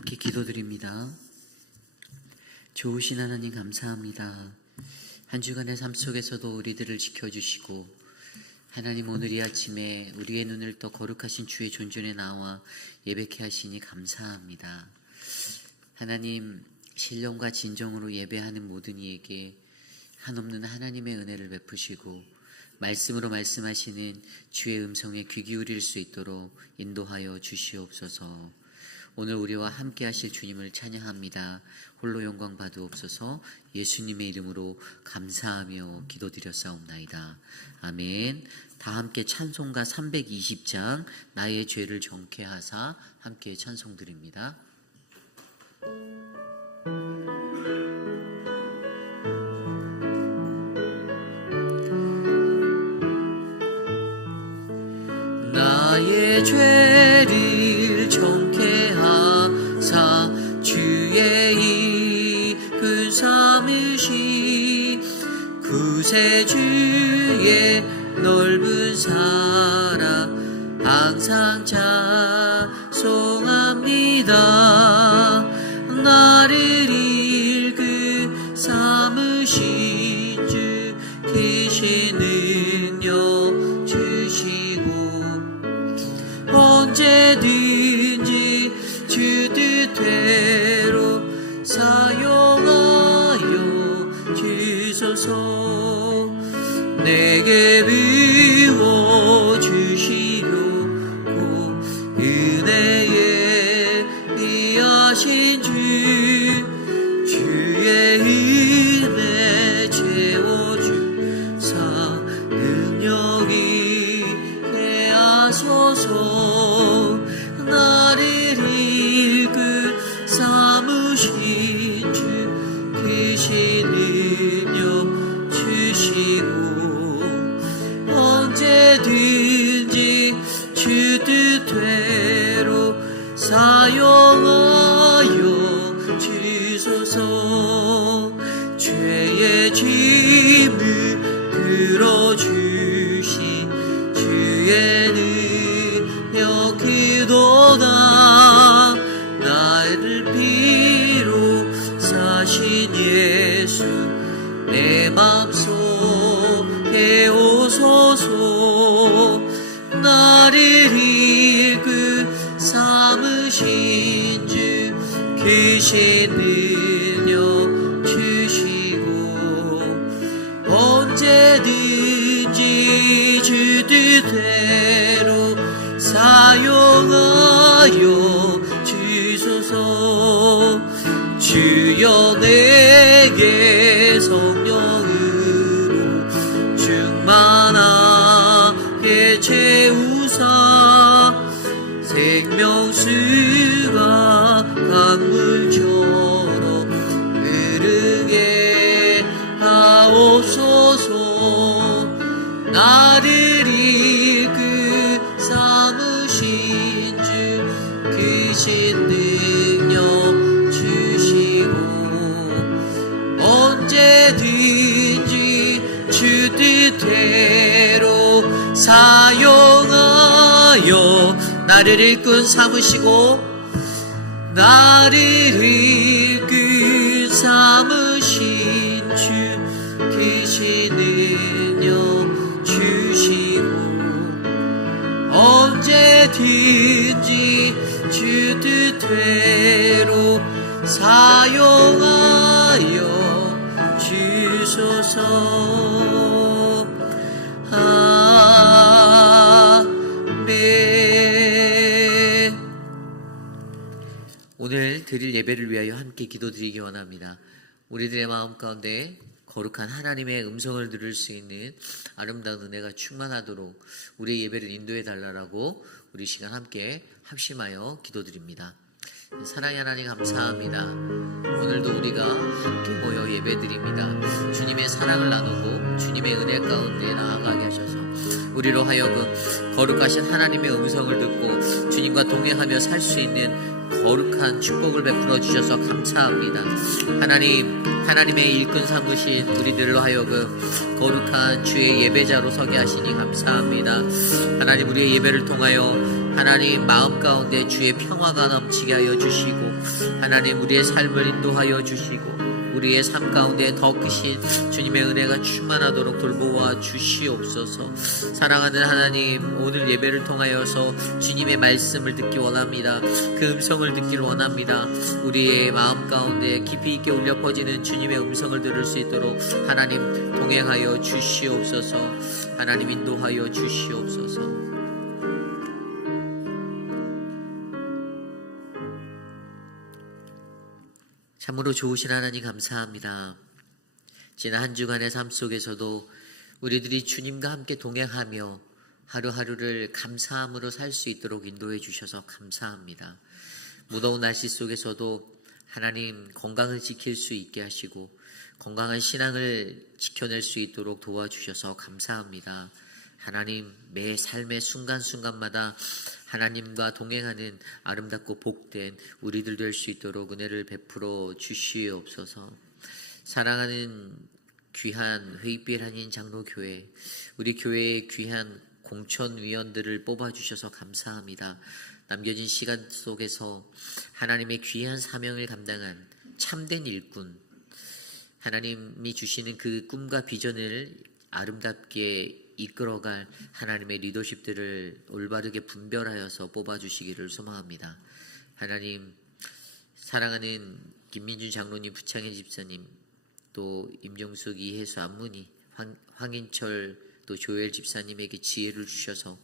함께 기도드립니다. 좋으신 하나님 감사합니다. 한 주간의 삶 속에서도 우리들을 지켜주시고 하나님 오늘 이 아침에 우리의 눈을 떠 거룩하신 주의 존전에 나와 예배케 하시니 감사합니다. 하나님 신령과 진정으로 예배하는 모든 이에게 한없는 하나님의 은혜를 베푸시고 말씀으로 말씀하시는 주의 음성에 귀 기울일 수 있도록 인도하여 주시옵소서. 오늘 우리와 함께 하실 주님을 찬양합니다. 홀로 영광 받으옵소서. 예수님의 이름으로 감사하며 기도드렸사옵나이다. 아멘. 다 함께 찬송가 320장 나의 죄를 정케 하사 함께 찬송 드립니다. 나의 죄를 정케 하사 주의 이근 삼으시 구세주의 넓은 사랑 항상 찬송합니다. 나를 이끌 삼으신 주 계신 능력 주시고 언제든지 주 뜻대로 사용하여 주소서. 내게 부어주시려고 은혜에 귀하신 주의 은혜 채워주사 능력이 하소서. 나를 이끌 삼으신 주 계신 능력 주시고 언제든지 주 뜻대로 사용하여 주소서. 죄의 짐을 들어주신 주의 능력 그도다. 나를 피로 사신 예수 내 맘속에 오소서. 나를 이끌 삼으신 주 계신 능력 주시고 언제든지 주 뜻대로 사용하여 주소서. 주여 내게 성령으로 충만하게 채우사 생명수가 강물처럼 흐르게 하옵소서. 나를 이끌 삼으신 주 크신 능력 주시고 언제든지 주 뜻대로 사용하여 나를 일꾼 삼으시고 나를 일꾼 삼으신 주 크신 능력 주시고 언제든지 주 뜻대로 사용하여 주소서. 아멘. 오늘 드릴 예배를 위하여 함께 기도드리기 원합니다. 우리들의 마음 가운데 거룩한 하나님의 음성을 들을 수 있는 아름다운 은혜가 충만하도록 우리의 예배를 인도해 달라고 우리 시간 함께 합심하여 기도드립니다. 사랑의 하나님 감사합니다. 오늘도 우리가 함께 모여 예배드립니다. 주님의 사랑을 나누고 주님의 은혜 가운데 나아가게 하셔서 우리로 하여금 거룩하신 하나님의 음성을 듣고 주님과 동행하며 살 수 있는 거룩한 축복을 베풀어 주셔서 감사합니다. 하나님의 일꾼 삼으신 우리들로 하여금 거룩한 주의 예배자로 서게 하시니 감사합니다. 하나님, 우리의 예배를 통하여 하나님 마음 가운데 주의 평화가 넘치게 하여 주시고 하나님 우리의 삶을 인도하여 주시고 우리의 삶 가운데 더 크신 주님의 은혜가 충만하도록 돌보아 주시옵소서. 사랑하는 하나님, 오늘 예배를 통하여서 주님의 말씀을 듣기 원합니다. 그 음성을 듣기를 원합니다. 우리의 마음 가운데 깊이 있게 울려 퍼지는 주님의 음성을 들을 수 있도록 하나님 동행하여 주시옵소서. 하나님 인도하여 주시옵소서. 참으로 좋으신 하나님 감사합니다. 지난 한 주간의 삶 속에서도 우리들이 주님과 함께 동행하며 하루하루를 감사함으로 살 수 있도록 인도해 주셔서 감사합니다. 무더운 날씨 속에서도 하나님 건강을 지킬 수 있게 하시고 건강한 신앙을 지켜낼 수 있도록 도와주셔서 감사합니다. 하나님 매 삶의 순간순간마다 하나님과 동행하는 아름답고 복된 우리들 될 수 있도록 은혜를 베풀어 주시옵소서. 사랑하는 귀한 회의빛 한인 장로교회, 우리 교회의 귀한 공천위원들을 뽑아주셔서 감사합니다. 남겨진 시간 속에서 하나님의 귀한 사명을 감당한 참된 일꾼, 하나님이 주시는 그 꿈과 비전을 아름답게 이끌어갈 하나님의 리더십들을 올바르게 분별하여서 뽑아주시기를 소망합니다. 하나님, 사랑하는 김민준 장로님, 부창현 집사님, 또 임종숙, 이혜수, 안문희, 황인철, 또 조엘 집사님에게 지혜를 주셔서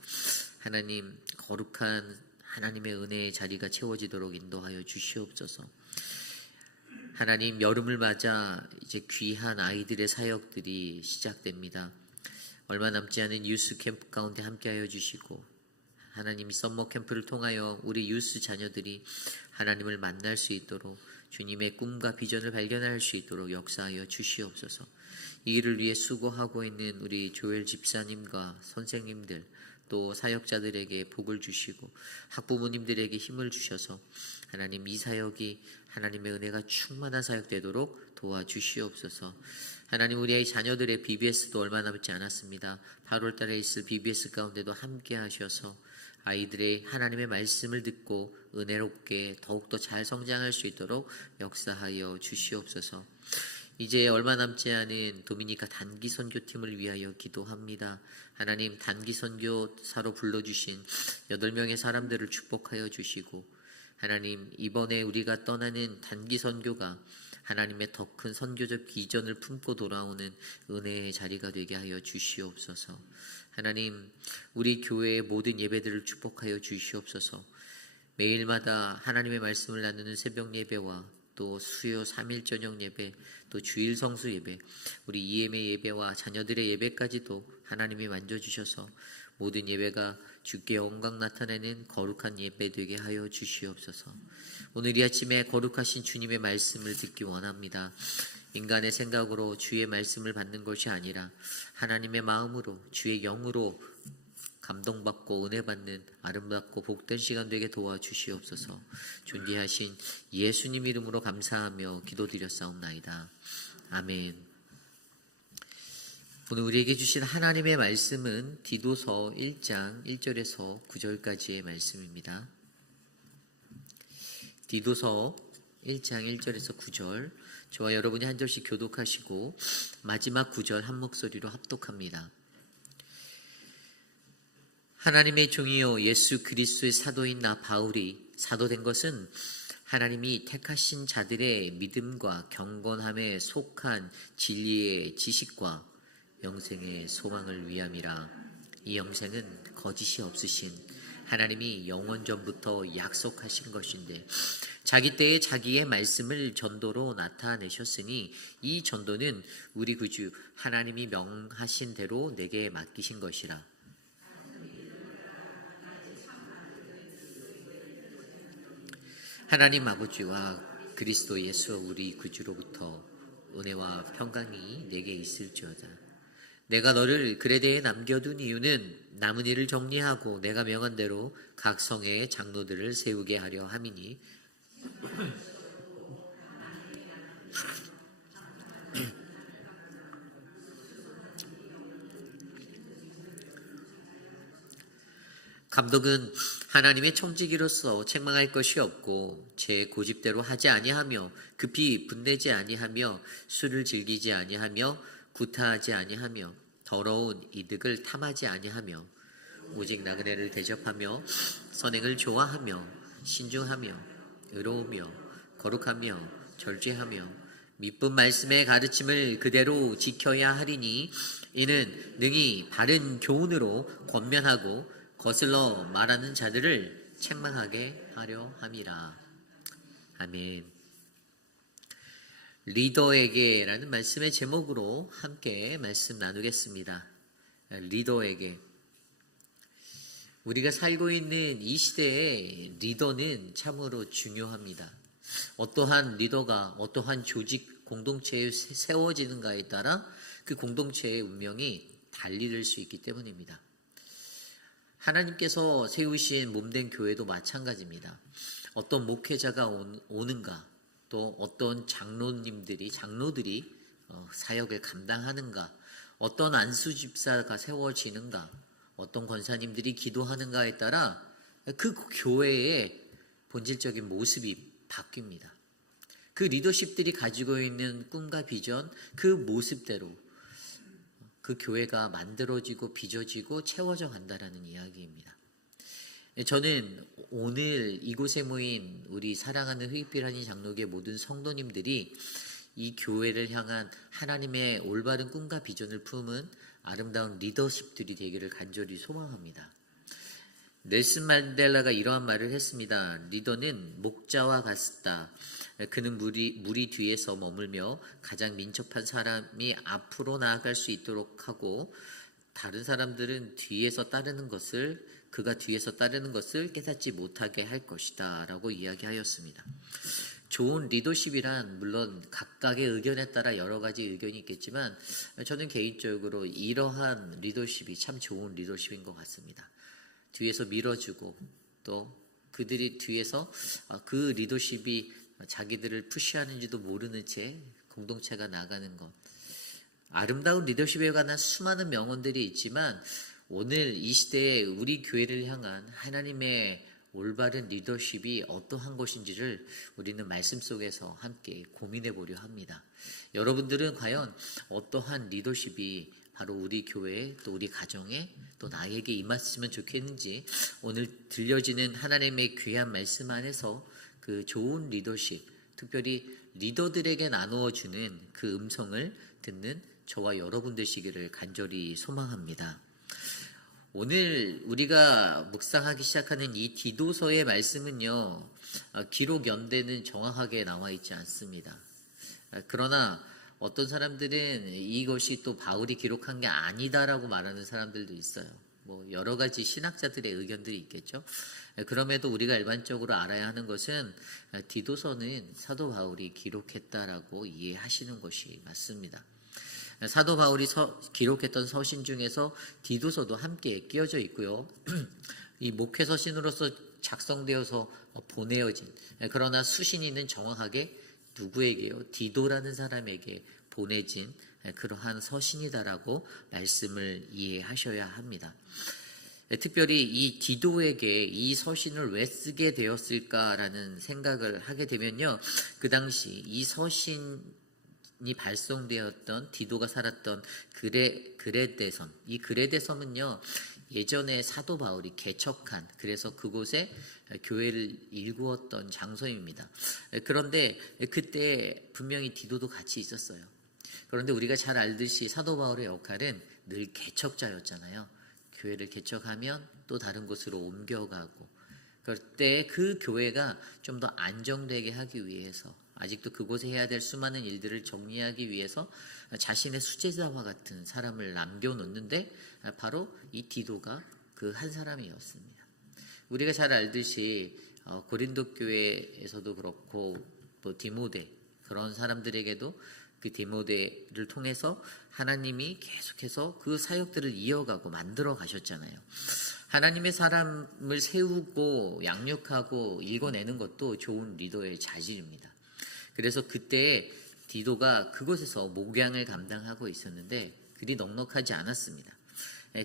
하나님 거룩한 하나님의 은혜의 자리가 채워지도록 인도하여 주시옵소서. 하나님, 여름을 맞아 이제 귀한 아이들의 사역들이 시작됩니다. 얼마 남지 않은 유스 캠프 가운데 함께하여 주시고 하나님이 썸머 캠프를 통하여 우리 유스 자녀들이 하나님을 만날 수 있도록 주님의 꿈과 비전을 발견할 수 있도록 역사하여 주시옵소서. 이 일을 위해 수고하고 있는 우리 조엘 집사님과 선생님들 또 사역자들에게 복을 주시고 학부모님들에게 힘을 주셔서 하나님 이 사역이 하나님의 은혜가 충만한 사역 되도록 도와주시옵소서. 하나님, 우리의 자녀들의 BBS도 얼마 남지 않았습니다. 8월 달에 있을 BBS 가운데도 함께 하셔서 아이들의 하나님의 말씀을 듣고 은혜롭게 더욱더 잘 성장할 수 있도록 역사하여 주시옵소서. 이제 얼마 남지 않은 도미니카 단기 선교팀을 위하여 기도합니다. 하나님, 단기 선교사로 불러주신 8명의 사람들을 축복하여 주시고 하나님, 이번에 우리가 떠나는 단기 선교가 하나님의 더 큰 선교적 비전을 품고 돌아오는 은혜의 자리가 되게 하여 주시옵소서. 하나님, 우리 교회의 모든 예배들을 축복하여 주시옵소서. 매일마다 하나님의 말씀을 나누는 새벽 예배와 또 수요 3일 저녁 예배, 또 주일 성수 예배, 우리 EM의 예배와 자녀들의 예배까지도 하나님이 만져주셔서 모든 예배가 주께 영광 나타내는 거룩한 예배 되게 하여 주시옵소서. 오늘 이 아침에 거룩하신 주님의 말씀을 듣기 원합니다. 인간의 생각으로 주의 말씀을 받는 것이 아니라 하나님의 마음으로 주의 영으로 감동받고 은혜받는 아름답고 복된 시간 되게 도와주시옵소서. 존귀하신 예수님 이름으로 감사하며 기도드렸사옵나이다. 아멘. 오늘 우리에게 주신 하나님의 말씀은 디도서 1장 1절에서 9절까지의 말씀입니다. 디도서 1장 1절에서 9절, 저와 여러분이 한 절씩 교독하시고 마지막 9절 한 목소리로 합독합니다. 하나님의 종이요 예수 그리스도의 사도인 나 바울이 사도된 것은 하나님이 택하신 자들의 믿음과 경건함에 속한 진리의 지식과 영생의 소망을 위함이라. 이 영생은 거짓이 없으신 하나님이 영원 전부터 약속하신 것인데 자기 때에 자기의 말씀을 전도로 나타내셨으니 이 전도는 우리 구주 하나님이 명하신 대로 내게 맡기신 것이라. 하나님 아버지와 그리스도 예수 우리 구주로부터 은혜와 평강이 내게 있을지어다. 내가 너를 그레데에 남겨둔 이유는 남은 일을 정리하고 내가 명한 대로 각 성의 장로들을 세우게 하려 함이니 감독은 하나님의 청지기로서 책망할 것이 없고 제 고집대로 하지 아니하며 급히 분내지 아니하며 술을 즐기지 아니하며 구타하지 아니하며 더러운 이득을 탐하지 아니하며 오직 나그네를 대접하며 선행을 좋아하며 신중하며 의로우며 거룩하며 절제하며 미쁜 말씀의 가르침을 그대로 지켜야 하리니 이는 능히 바른 교훈으로 권면하고 거슬러 말하는 자들을 책망하게 하려 함이라. 아멘. 리더에게라는 말씀의 제목으로 함께 말씀 나누겠습니다. 리더에게. 우리가 살고 있는 이 시대에 리더는 참으로 중요합니다. 어떠한 리더가 어떠한 조직 공동체에 세워지는가에 따라 그 공동체의 운명이 달릴 수 있기 때문입니다. 하나님께서 세우신 몸된 교회도 마찬가지입니다. 어떤 목회자가 오는가, 또 어떤 장로들이 사역을 감당하는가, 어떤 안수집사가 세워지는가, 어떤 권사님들이 기도하는가에 따라 그 교회의 본질적인 모습이 바뀝니다. 그 리더십들이 가지고 있는 꿈과 비전, 그 모습대로 그 교회가 만들어지고 빚어지고 채워져 간다라는 이야기입니다. 저는 오늘 이곳에 모인 우리 사랑하는 휘빛 한인 장로교의 모든 성도님들이 이 교회를 향한 하나님의 올바른 꿈과 비전을 품은 아름다운 리더십들이 되기를 간절히 소망합니다. 넬슨 만델라가 이러한 말을 했습니다. 리더는 목자와 같다. 그는 무리 뒤에서 머물며 가장 민첩한 사람이 앞으로 나아갈 수 있도록 하고 다른 사람들은 그가 뒤에서 따르는 것을 깨닫지 못하게 할 것이다 라고 이야기하였습니다. 좋은 리더십이란 물론 각각의 의견에 따라 여러 가지 의견이 있겠지만 저는 개인적으로 이러한 리더십이 참 좋은 리더십인 것 같습니다. 뒤에서 밀어주고 또 그들이 뒤에서 그 리더십이 자기들을 푸시하는지도 모르는 채 공동체가 나가는 것. 아름다운 리더십에 관한 수많은 명언들이 있지만 오늘 이 시대에 우리 교회를 향한 하나님의 올바른 리더십이 어떠한 것인지를 우리는 말씀 속에서 함께 고민해 보려 합니다. 여러분들은 과연 어떠한 리더십이 바로 우리 교회에 또 우리 가정에 또 나에게 임했으면 좋겠는지 오늘 들려지는 하나님의 귀한 말씀 안에서 그 좋은 리더십, 특별히 리더들에게 나누어주는 그 음성을 듣는 저와 여러분 되시기를 간절히 소망합니다. 오늘 우리가 묵상하기 시작하는 이 디도서의 말씀은요, 기록 연대는 정확하게 나와 있지 않습니다. 그러나 어떤 사람들은 이것이 또 바울이 기록한 게 아니다라고 말하는 사람들도 있어요. 여러 가지 신학자들의 의견들이 있겠죠. 그럼에도 우리가 일반적으로 알아야 하는 것은 디도서는 사도 바울이 기록했다라고 이해하시는 것이 맞습니다. 사도 바울이 기록했던 서신 중에서 디도서도 함께 끼어져 있고요. 이 목회서신으로서 작성되어서 보내어진, 그러나 수신인은 정확하게 누구에게요? 디도라는 사람에게 보내진 그러한 서신이다라고 말씀을 이해하셔야 합니다. 특별히 이 디도에게 이 서신을 왜 쓰게 되었을까라는 생각을 하게 되면요, 그 당시 이 서신이 발송되었던 디도가 살았던 그레데섬, 이 그레데섬은요 예전에 사도 바울이 개척한, 그래서 그곳에 교회를 일구었던 장소입니다. 그런데 그때 분명히 디도도 같이 있었어요. 그런데 우리가 잘 알듯이 사도 바울의 역할은 늘 개척자였잖아요. 교회를 개척하면 또 다른 곳으로 옮겨가고, 그때 그 교회가 좀 더 안정되게 하기 위해서, 아직도 그곳에 해야 될 수많은 일들을 정리하기 위해서 자신의 수제자와 같은 사람을 남겨놓는데 바로 이 디도가 그 한 사람이었습니다. 우리가 잘 알듯이 고린도 교회에서도 그렇고 또 디모데, 그런 사람들에게도 그 디모데를 통해서 하나님이 계속해서 그 사역들을 이어가고 만들어 가셨잖아요. 하나님의 사람을 세우고 양육하고 읽어내는 것도 좋은 리더의 자질입니다. 그래서 그때 디도가 그곳에서 목양을 감당하고 있었는데 그리 넉넉하지 않았습니다.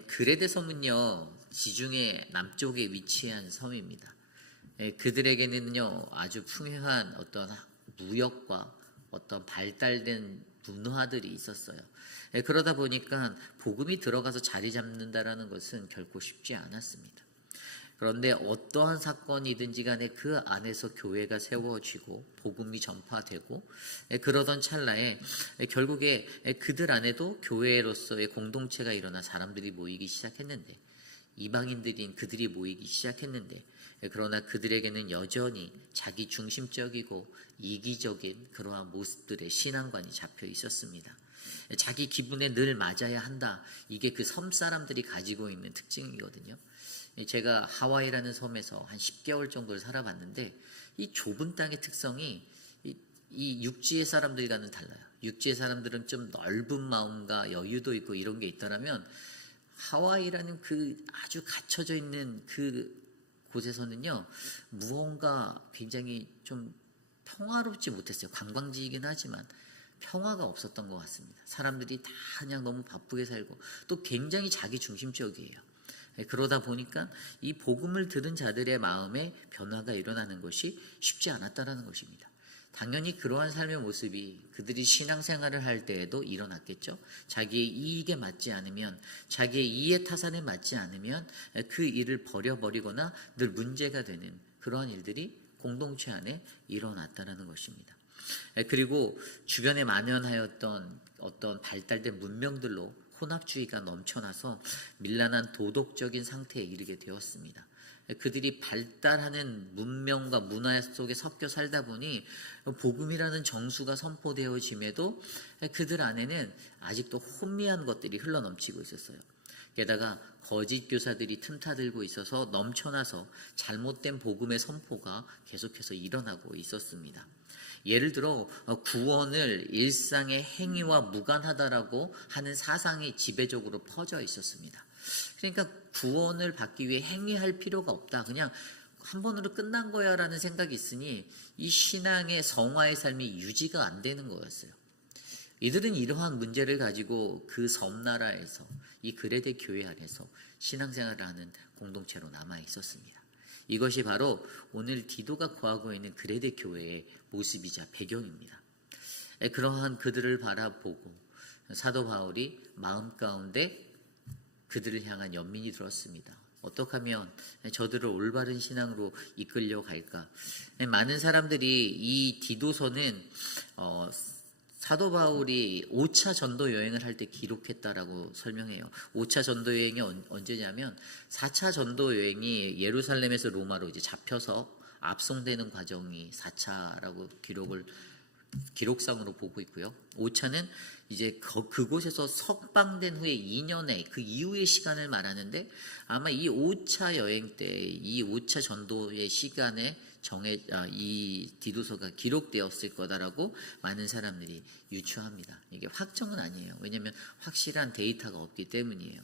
그레데 섬은요, 지중해 남쪽에 위치한 섬입니다. 그들에게는요, 아주 풍요한 어떤 무역과 어떤 발달된 문화들이 있었어요. 그러다 보니까 복음이 들어가서 자리 잡는다라는 것은 결코 쉽지 않았습니다. 그런데 어떠한 사건이든지 간에 그 안에서 교회가 세워지고 복음이 전파되고 그러던 찰나에 결국에 그들 안에도 교회로서의 공동체가 일어나 사람들이 모이기 시작했는데, 이방인들인 그들이 모이기 시작했는데, 그러나 그들에게는 여전히 자기 중심적이고 이기적인 그러한 모습들의 신앙관이 잡혀 있었습니다. 자기 기분에 늘 맞아야 한다. 이게 그 섬 사람들이 가지고 있는 특징이거든요. 제가 하와이라는 섬에서 한 10개월 정도를 살아봤는데, 이 좁은 땅의 특성이 이 육지의 사람들과는 달라요. 육지의 사람들은 좀 넓은 마음과 여유도 있고 이런 게 있더라면, 하와이라는 그 아주 갇혀져 있는 그 곳에서는요, 무언가 굉장히 좀 평화롭지 못했어요. 관광지이긴 하지만 평화가 없었던 것 같습니다. 사람들이 다 그냥 너무 바쁘게 살고 또 굉장히 자기 중심적이에요. 그러다 보니까 이 복음을 들은 자들의 마음에 변화가 일어나는 것이 쉽지 않았다는 것입니다. 당연히 그러한 삶의 모습이 그들이 신앙생활을 할 때에도 일어났겠죠. 자기의 이익에 맞지 않으면, 자기의 이해 타산에 맞지 않으면 그 일을 버려버리거나 늘 문제가 되는 그러한 일들이 공동체 안에 일어났다는 것입니다. 그리고 주변에 만연하였던 어떤 발달된 문명들로 혼합주의가 넘쳐나서 밀란한 도덕적인 상태에 이르게 되었습니다. 그들이 발달하는 문명과 문화 속에 섞여 살다 보니 복음이라는 정수가 선포되어짐에도 그들 안에는 아직도 혼미한 것들이 흘러넘치고 있었어요. 게다가 거짓 교사들이 틈타들고 있어서 넘쳐나서 잘못된 복음의 선포가 계속해서 일어나고 있었습니다. 예를 들어 구원을 일상의 행위와 무관하다라고 하는 사상이 지배적으로 퍼져 있었습니다. 그러니까 구원을 받기 위해 행위할 필요가 없다, 그냥 한 번으로 끝난 거야 라는 생각이 있으니 이 신앙의 성화의 삶이 유지가 안 되는 거였어요. 이들은 이러한 문제를 가지고 그 섬나라에서 이 그레데 교회 안에서 신앙생활을 하는 공동체로 남아 있었습니다. 이것이 바로 오늘 디도가 거하고 있는 그레데 교회의 모습이자 배경입니다. 그러한 그들을 바라보고 사도 바울이 마음 가운데 그들을 향한 연민이 들었습니다. 어떻게 하면 저들을 올바른 신앙으로 이끌려 갈까? 많은 사람들이 이 디도서는 사도 바울이 5차 전도 여행을 할 때 기록했다라고 설명해요. 5차 전도 여행이 언제냐면 4차 전도 여행이 예루살렘에서 로마로 이제 잡혀서 압송되는 과정이 4차라고 기록상으로 보고 있고요. 5차는 이제 그곳에서 석방된 후에 2년의 그 이후의 시간을 말하는데, 아마 이 5차 여행 때 이 5차 전도의 시간에 이 디도서가 기록되었을 거다라고 많은 사람들이 유추합니다. 이게 확정은 아니에요. 왜냐하면 확실한 데이터가 없기 때문이에요.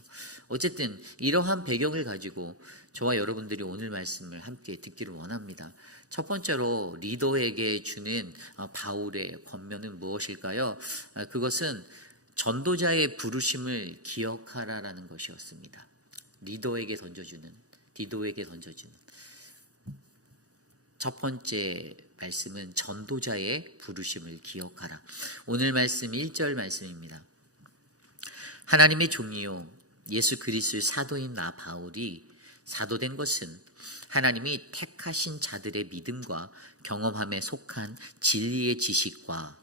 어쨌든 이러한 배경을 가지고 저와 여러분들이 오늘 말씀을 함께 듣기를 원합니다. 첫 번째로 리더에게 주는 바울의 권면은 무엇일까요? 그것은 전도자의 부르심을 기억하라라는 것이었습니다. 디도에게 던져주는 첫 번째 말씀은 전도자의 부르심을 기억하라. 오늘 말씀 1절 말씀입니다. 하나님의 종이요 예수 그리스도의 사도인 나 바울이 사도된 것은 하나님이 택하신 자들의 믿음과 경험함에 속한 진리의 지식과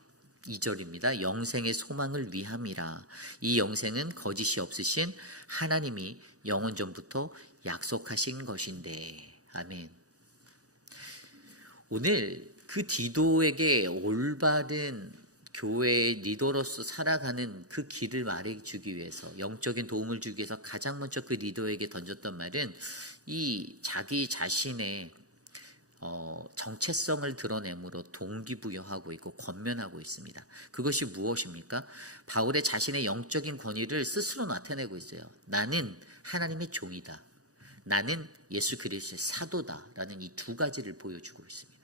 2절입니다. 영생의 소망을 위함이라. 이 영생은 거짓이 없으신 하나님이 영원 전부터 약속하신 것인데. 아멘. 오늘 그 디도에게 올바른 교회의 리더로서 살아가는 그 길을 말해주기 위해서, 영적인 도움을 주기 위해서 가장 먼저 그 리더에게 던졌던 말은 이 자기 자신의 정체성을 드러내므로 동기부여하고 있고 권면하고 있습니다. 그것이 무엇입니까? 바울의 자신의 영적인 권위를 스스로 나타내고 있어요. 나는 하나님의 종이다. 나는 예수 그리스도의 사도다. 라는 이 두 가지를 보여주고 있습니다.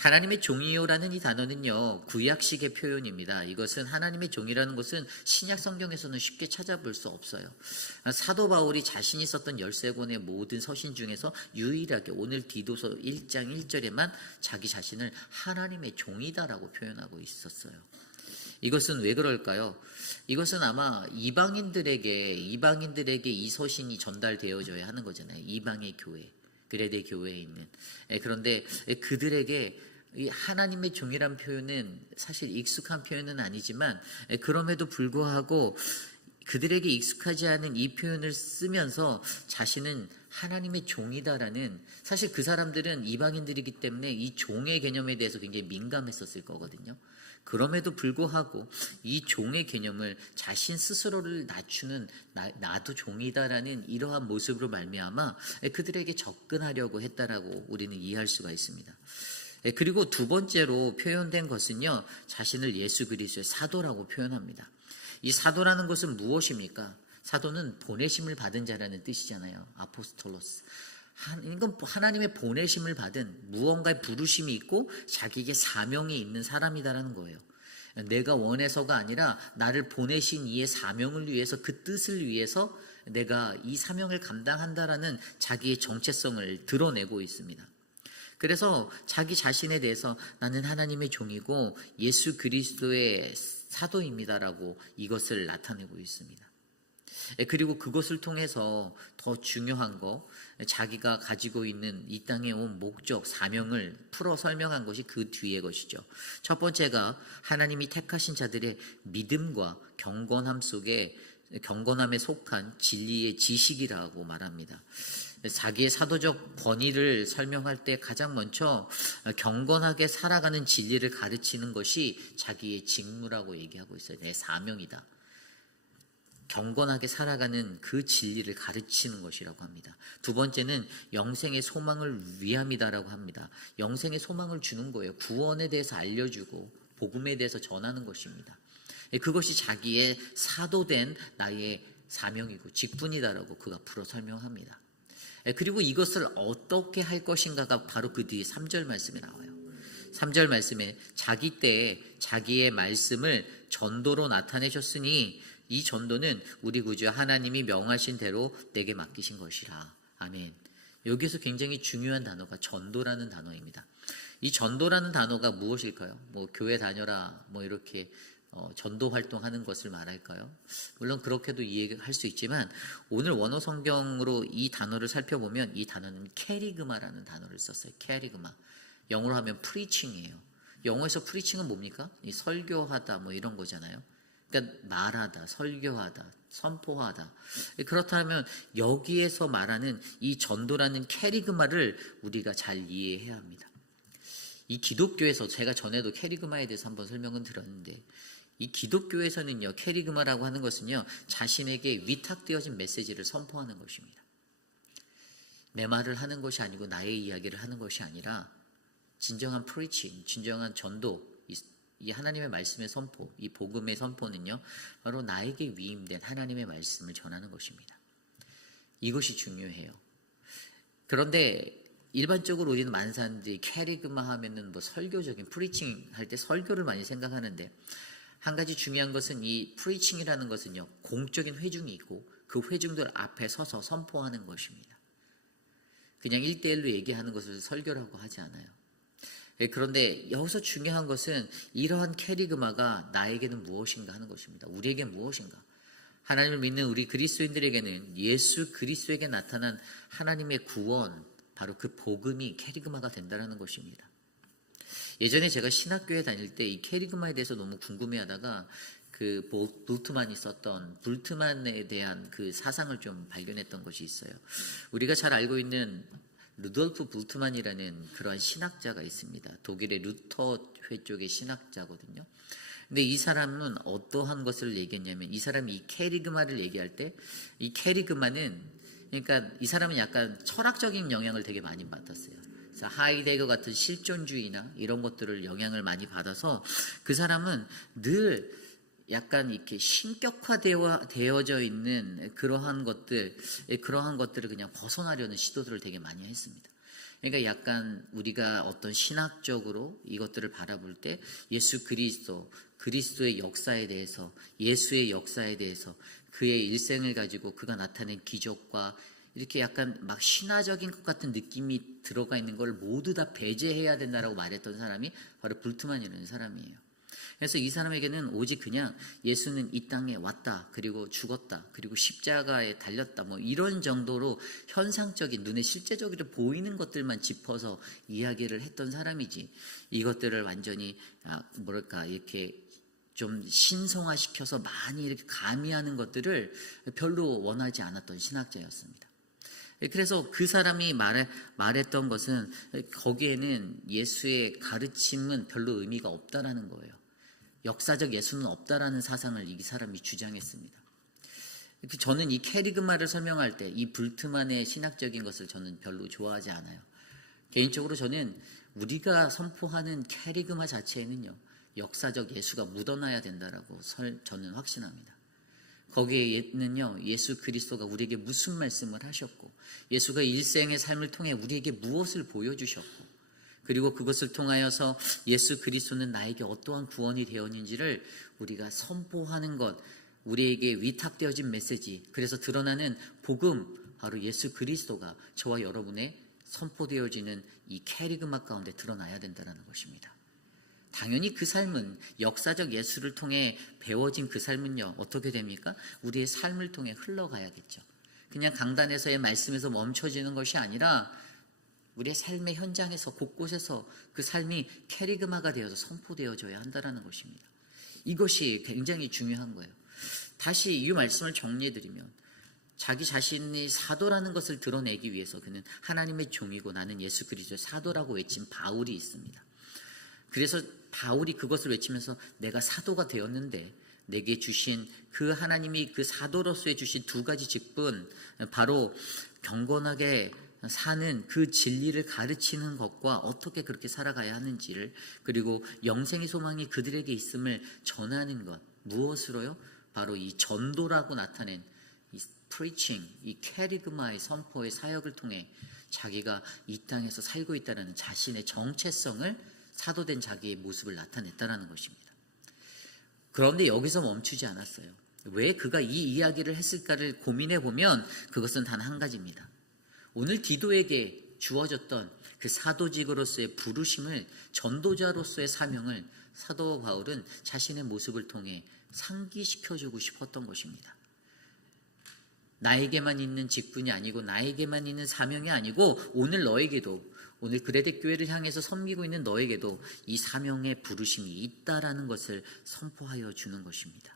하나님의 종이요라는 이 단어는요, 구약식의 표현입니다. 이것은 하나님의 종이라는 것은 신약 성경에서는 쉽게 찾아볼 수 없어요. 사도 바울이 자신이 썼던 13권의 모든 서신 중에서 유일하게 오늘 디도서 1장 1절에만 자기 자신을 하나님의 종이다라고 표현하고 있었어요. 이것은 왜 그럴까요? 이것은 아마 이방인들에게 이 서신이 전달되어져야 하는 거잖아요. 이방의 교회, 그레데 교회에 있는. 그런데 그들에게 이 하나님의 종이란 표현은 사실 익숙한 표현은 아니지만, 그럼에도 불구하고 그들에게 익숙하지 않은 이 표현을 쓰면서 자신은 하나님의 종이다라는, 사실 그 사람들은 이방인들이기 때문에 이 종의 개념에 대해서 굉장히 민감했었을 거거든요. 그럼에도 불구하고 이 종의 개념을 자신 스스로를 낮추는 나도 종이다라는 이러한 모습으로 말미암아 그들에게 접근하려고 했다라고 우리는 이해할 수가 있습니다. 그리고 두 번째로 표현된 것은요, 자신을 예수 그리스도의 사도라고 표현합니다. 이 사도라는 것은 무엇입니까? 사도는 보내심을 받은 자라는 뜻이잖아요. 아포스톨로스. 이건 하나님의 보내심을 받은, 무언가의 부르심이 있고 자기에게 사명이 있는 사람이다라는 거예요. 내가 원해서가 아니라 나를 보내신 이의 사명을 위해서, 그 뜻을 위해서 내가 이 사명을 감당한다라는 자기의 정체성을 드러내고 있습니다. 그래서 자기 자신에 대해서 나는 하나님의 종이고 예수 그리스도의 사도입니다라고 이것을 나타내고 있습니다. 그리고 그것을 통해서 더 중요한 거, 자기가 가지고 있는 이 땅에 온 목적, 사명을 풀어 설명한 것이 그 뒤의 것이죠. 첫 번째가 하나님이 택하신 자들의 믿음과 경건함에 속한 진리의 지식이라고 말합니다. 자기의 사도적 권위를 설명할 때 가장 먼저 경건하게 살아가는 진리를 가르치는 것이 자기의 직무라고 얘기하고 있어요. 내 사명이다. 경건하게 살아가는 그 진리를 가르치는 것이라고 합니다. 두 번째는 영생의 소망을 위함이다라고 합니다. 영생의 소망을 주는 거예요. 구원에 대해서 알려주고 복음에 대해서 전하는 것입니다. 그것이 자기의 사도된 나의 사명이고 직분이다라고 그 앞으로 설명합니다. 그리고 이것을 어떻게 할 것인가가 바로 그 뒤에 3절 말씀에 나와요. 3절 말씀에 자기 때에 자기의 말씀을 전도로 나타내셨으니 이 전도는 우리 구주 하나님이 명하신 대로 내게 맡기신 것이라. 아멘. 여기서 굉장히 중요한 단어가 전도라는 단어입니다. 이 전도라는 단어가 무엇일까요? 교회 다녀라 이렇게 전도 활동하는 것을 말할까요? 물론 그렇게도 이해할 수 있지만 오늘 원어 성경으로 이 단어를 살펴보면 이 단어는 캐리그마라는 단어를 썼어요. 캐리그마. 영어로 하면 preaching이에요. 영어에서 preaching은 뭡니까? 이 설교하다 이런 거잖아요. 그러니까 말하다, 설교하다, 선포하다. 그렇다면 여기에서 말하는 이 전도라는 캐리그마를 우리가 잘 이해해야 합니다. 이 기독교에서 제가 전에도 캐리그마에 대해서 한번 설명은 드렸는데 이 기독교에서는요, 캐리그마라고 하는 것은요, 자신에게 위탁되어진 메시지를 선포하는 것입니다. 내 말을 하는 것이 아니고 나의 이야기를 하는 것이 아니라 진정한 프리칭, 진정한 전도, 이 하나님의 말씀의 선포, 이 복음의 선포는요, 바로 나에게 위임된 하나님의 말씀을 전하는 것입니다. 이것이 중요해요. 그런데 일반적으로 우리는 많은 사람들이 캐리그마 하면은 설교적인 프리칭 할 때 설교를 많이 생각하는데 한 가지 중요한 것은 이 프리칭이라는 것은요, 공적인 회중이 있고 그 회중들 앞에 서서 선포하는 것입니다. 그냥 1대1로 얘기하는 것을 설교라고 하지 않아요. 그런데 여기서 중요한 것은 이러한 캐리그마가 나에게는 무엇인가 하는 것입니다. 우리에게는 무엇인가? 하나님을 믿는 우리 그리스도인들에게는 예수 그리스도에게 나타난 하나님의 구원, 바로 그 복음이 캐리그마가 된다는 것입니다. 예전에 제가 신학교에 다닐 때 이 캐리그마에 대해서 너무 궁금해하다가 그 불트만이 썼던 불트만에 대한 그 사상을 좀 발견했던 것이 있어요. 우리가 잘 알고 있는 루돌프 불트만이라는 그러한 신학자가 있습니다. 독일의 루터회 쪽의 신학자거든요. 근데 이 사람은 어떠한 것을 얘기했냐면 이 사람이 이 캐리그마를 얘기할 때 이 캐리그마는, 그러니까 이 사람은 약간 철학적인 영향을 되게 많이 받았어요. 그래서 하이데거 같은 실존주의나 이런 것들을 영향을 많이 받아서 그 사람은 늘 약간 이렇게 신격화되어져 있는 그러한 것들을 그냥 벗어나려는 시도들을 되게 많이 했습니다. 그러니까 약간 우리가 어떤 신학적으로 이것들을 바라볼 때 예수 그리스도의 역사에 대해서, 예수의 역사에 대해서, 그의 일생을 가지고 그가 나타낸 기적과 이렇게 약간 막 신화적인 것 같은 느낌이 들어가 있는 걸 모두 다 배제해야 된다라고 말했던 사람이 바로 불트만이라는 사람이에요. 그래서 이 사람에게는 오직 그냥 예수는 이 땅에 왔다, 그리고 죽었다, 그리고 십자가에 달렸다, 뭐 이런 정도로 현상적인 눈에 실제적으로 보이는 것들만 짚어서 이야기를 했던 사람이지, 이것들을 완전히 뭐랄까 이렇게 좀 신성화시켜서 많이 이렇게 가미하는 것들을 별로 원하지 않았던 신학자였습니다. 그래서 그 사람이 말했던 것은 거기에는 예수의 가르침은 별로 의미가 없다라는 거예요. 역사적 예수는 없다라는 사상을 이 사람이 주장했습니다. 저는 이 캐리그마를 설명할 때 이 불트만의 신학적인 것을 저는 별로 좋아하지 않아요. 개인적으로 저는 우리가 선포하는 캐리그마 자체에는요, 역사적 예수가 묻어나야 된다라고 저는 확신합니다. 거기에는요, 예수 그리스도가 우리에게 무슨 말씀을 하셨고, 예수가 일생의 삶을 통해 우리에게 무엇을 보여주셨고, 그리고 그것을 통하여서 예수 그리스도는 나에게 어떠한 구원이 되었는지를 우리가 선포하는 것, 우리에게 위탁되어진 메시지, 그래서 드러나는 복음, 바로 예수 그리스도가 저와 여러분의 선포되어지는 이 캐리그마 가운데 드러나야 된다는 것입니다. 당연히 그 삶은, 역사적 예수를 통해 배워진 그 삶은요, 어떻게 됩니까? 우리의 삶을 통해 흘러가야겠죠. 그냥 강단에서의 말씀에서 멈춰지는 것이 아니라 우리의 삶의 현장에서, 곳곳에서 그 삶이 캐리그마가 되어서 선포되어져야 한다는 것입니다. 이것이 굉장히 중요한 거예요. 다시 이 말씀을 정리해드리면, 자기 자신이 사도라는 것을 드러내기 위해서 그는 하나님의 종이고 나는 예수 그리스도의 사도라고 외친 바울이 있습니다. 그래서 바울이 그것을 외치면서 내가 사도가 되었는데 내게 주신 그 하나님이 그 사도로서의 주신 두 가지 직분, 바로 경건하게 사는 그 진리를 가르치는 것과 어떻게 그렇게 살아가야 하는지를, 그리고 영생의 소망이 그들에게 있음을 전하는 것, 무엇으로요? 바로 이 전도라고 나타낸 이 preaching, 이 캐리그마의 선포의 사역을 통해 자기가 이 땅에서 살고 있다는 자신의 정체성을, 사도된 자기의 모습을 나타냈다는 것입니다. 그런데 여기서 멈추지 않았어요. 왜 그가 이 이야기를 했을까를 고민해 보면 그것은 단 한 가지입니다. 오늘 디도에게 주어졌던 그 사도직으로서의 부르심을, 전도자로서의 사명을 사도 바울은 자신의 모습을 통해 상기시켜주고 싶었던 것입니다. 나에게만 있는 직분이 아니고, 나에게만 있는 사명이 아니고, 오늘 너에게도, 오늘 그레데 교회를 향해서 섬기고 있는 너에게도 이 사명의 부르심이 있다라는 것을 선포하여 주는 것입니다.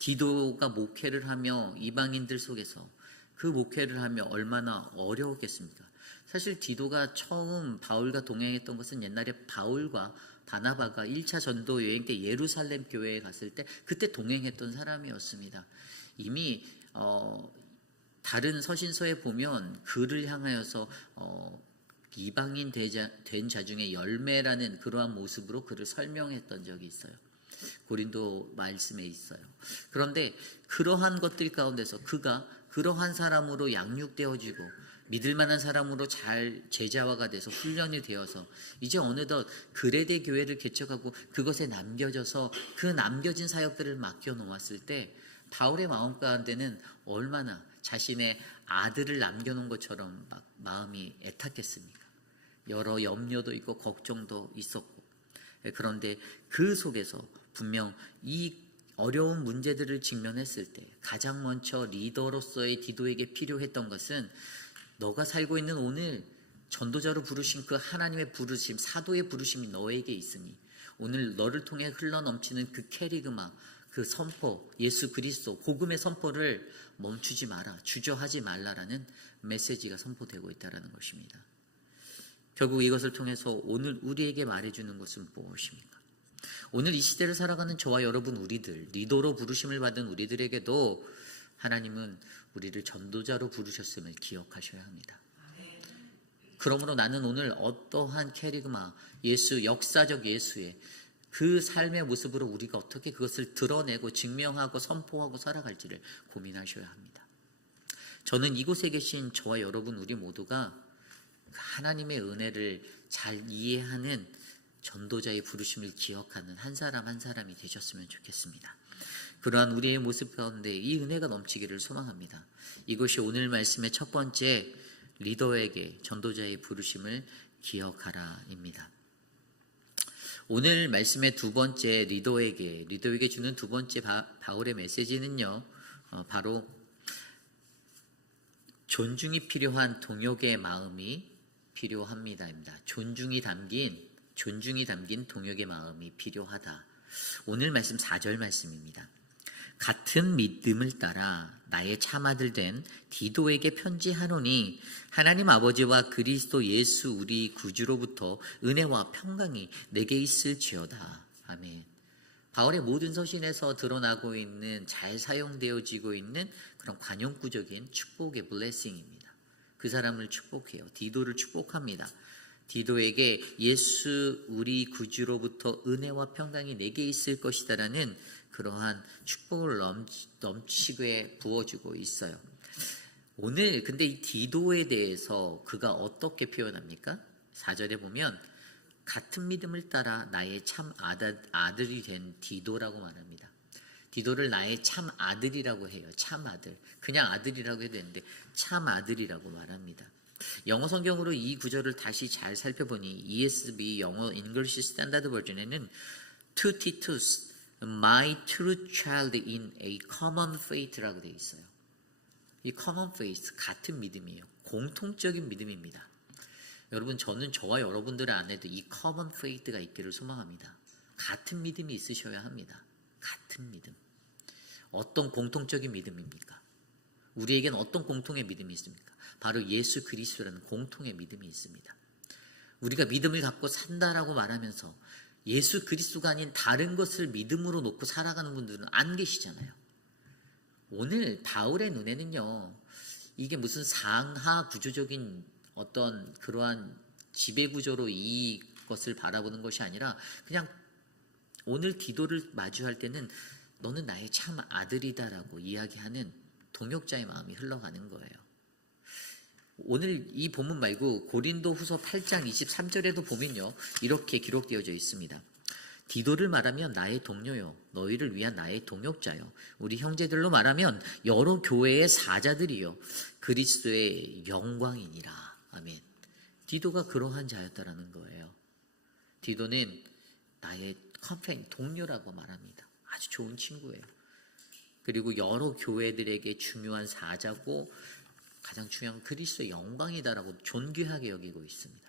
디도가 목회를 하며 이방인들 속에서 그 목회를 하며 얼마나 어려웠겠습니까? 사실 디도가 처음 바울과 동행했던 것은 옛날에 바울과 바나바가 1차 전도 여행 때 예루살렘 교회에 갔을 때 그때 동행했던 사람이었습니다. 이미 다른 서신서에 보면 그를 향하여서 이방인 된 자 중에 열매라는 그러한 모습으로 그를 설명했던 적이 있어요. 고린도 말씀에 있어요. 그런데 그러한 것들 가운데서 그가 그러한 사람으로 양육되어지고 믿을 만한 사람으로 잘 제자화가 돼서 훈련이 되어서 이제 어느덧 그레데 교회를 개척하고 그것에 남겨져서 그 남겨진 사역들을 맡겨 놓았을 때 바울의 마음 가운데는 얼마나 자신의 아들을 남겨놓은 것처럼 막 마음이 애탔겠습니까? 여러 염려도 있고 걱정도 있었고, 그런데 그 속에서 분명 이 어려운 문제들을 직면했을 때 가장 먼저 리더로서의 디도에게 필요했던 것은, 너가 살고 있는 오늘 전도자로 부르신 그 하나님의 부르심, 사도의 부르심이 너에게 있으니 오늘 너를 통해 흘러넘치는 그 캐리그마, 그 선포, 예수 그리스도 복음의 선포를 멈추지 마라, 주저하지 말라라는 메시지가 선포되고 있다는 것입니다. 결국 이것을 통해서 오늘 우리에게 말해주는 것은 무엇입니까? 오늘 이 시대를 살아가는 저와 여러분, 우리들, 리더로 부르심을 받은 우리들에게도 하나님은 우리를 전도자로 부르셨음을 기억하셔야 합니다. 그러므로 나는 오늘 어떠한 캐리그마, 예수, 역사적 예수의 그 삶의 모습으로 우리가 어떻게 그것을 드러내고 증명하고 선포하고 살아갈지를 고민하셔야 합니다. 저는 이곳에 계신 저와 여러분, 우리 모두가 하나님의 은혜를 잘 이해하는 전도자의 부르심을 기억하는 한 사람 한 사람이 되셨으면 좋겠습니다. 그러한 우리의 모습 가운데 이 은혜가 넘치기를 소망합니다. 이것이 오늘 말씀의 첫 번째, 리더에게 전도자의 부르심을 기억하라입니다. 오늘 말씀의 두 번째, 리더에게 주는 두 번째 바울의 메시지는요, 바로 존중이 필요한 동역의 마음이 필요합니다입니다. 존중이 담긴 동역의 마음이 필요하다. 오늘 말씀 4절 말씀입니다. 같은 믿음을 따라 나의 참아들 된 디도에게 편지하노니 하나님 아버지와 그리스도 예수 우리 구주로부터 은혜와 평강이 내게 있을지어다. 아멘. 바울의 모든 서신에서 드러나고 있는, 잘 사용되어지고 있는 그런 관용구적인 축복의 블레싱입니다. 그 사람을 축복해요. 디도를 축복합니다. 디도에게 예수 우리 구주로부터 은혜와 평강이 내게 있을 것이다라는 그러한 축복을 넘치게 부어주고 있어요. 오늘 근데 이 디도에 대해서 그가 어떻게 표현합니까? 4절에 보면 같은 믿음을 따라 나의 참 아들이 된 디도라고 말합니다. 디도를 나의 참 아들이라고 해요. 참 아들. 그냥 아들이라고 해도 되는데 참 아들이라고 말합니다. 영어 성경으로 이 구절을 다시 잘 살펴보니 ESV 영어 English Standard Version에는 to Titus, my true child in a common faith라고 되어 있어요. 이 common faith, 같은 믿음이에요. 공통적인 믿음입니다. 여러분, 저는 저와 여러분들 안에도 이 common faith가 있기를 소망합니다. 같은 믿음이 있으셔야 합니다. 같은 믿음. 어떤 공통적인 믿음입니까? 우리에겐 어떤 공통의 믿음이 있습니까? 바로 예수 그리스도라는 공통의 믿음이 있습니다. 우리가 믿음을 갖고 산다라고 말하면서 예수 그리스도가 아닌 다른 것을 믿음으로 놓고 살아가는 분들은 안 계시잖아요. 오늘 바울의 눈에는요, 이게 무슨 상하 구조적인 어떤 그러한 지배구조로 이것을 바라보는 것이 아니라 그냥 오늘 디도를 마주할 때는 너는 나의 참 아들이다라고 이야기하는 동역자의 마음이 흘러가는 거예요. 오늘 이 본문 말고 고린도 후서 8장 23절에도 보면요, 이렇게 기록되어져 있습니다. 디도를 말하면 나의 동료요, 너희를 위한 나의 동역자요, 우리 형제들로 말하면 여러 교회의 사자들이요, 그리스도의 영광이니라. 아멘. 디도가 그러한 자였다라는 거예요. 디도는 나의 컴팬, 동료라고 말합니다. 아주 좋은 친구예요. 그리고 여러 교회들에게 중요한 사자고 가장 중요한 그리스도의 영광이다라고 존귀하게 여기고 있습니다.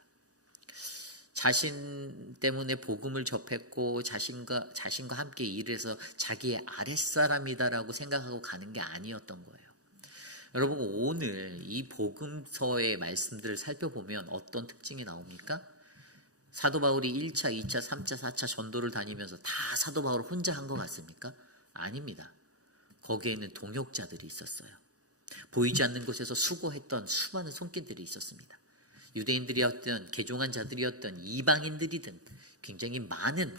자신 때문에 복음을 접했고 자신과 함께 일해서 자기의 아랫사람이다라고 생각하고 가는 게 아니었던 거예요. 여러분, 오늘 이 복음서의 말씀들을 살펴보면 어떤 특징이 나옵니까? 사도 바울이 1차, 2차, 3차, 4차 전도를 다니면서 다 사도 바울 혼자 한 것 같습니까? 아닙니다. 거기에는 동역자들이 있었어요. 보이지 않는 곳에서 수고했던 수많은 손길들이 있었습니다. 유대인들이었던, 개종한 자들이었던, 이방인들이든 굉장히 많은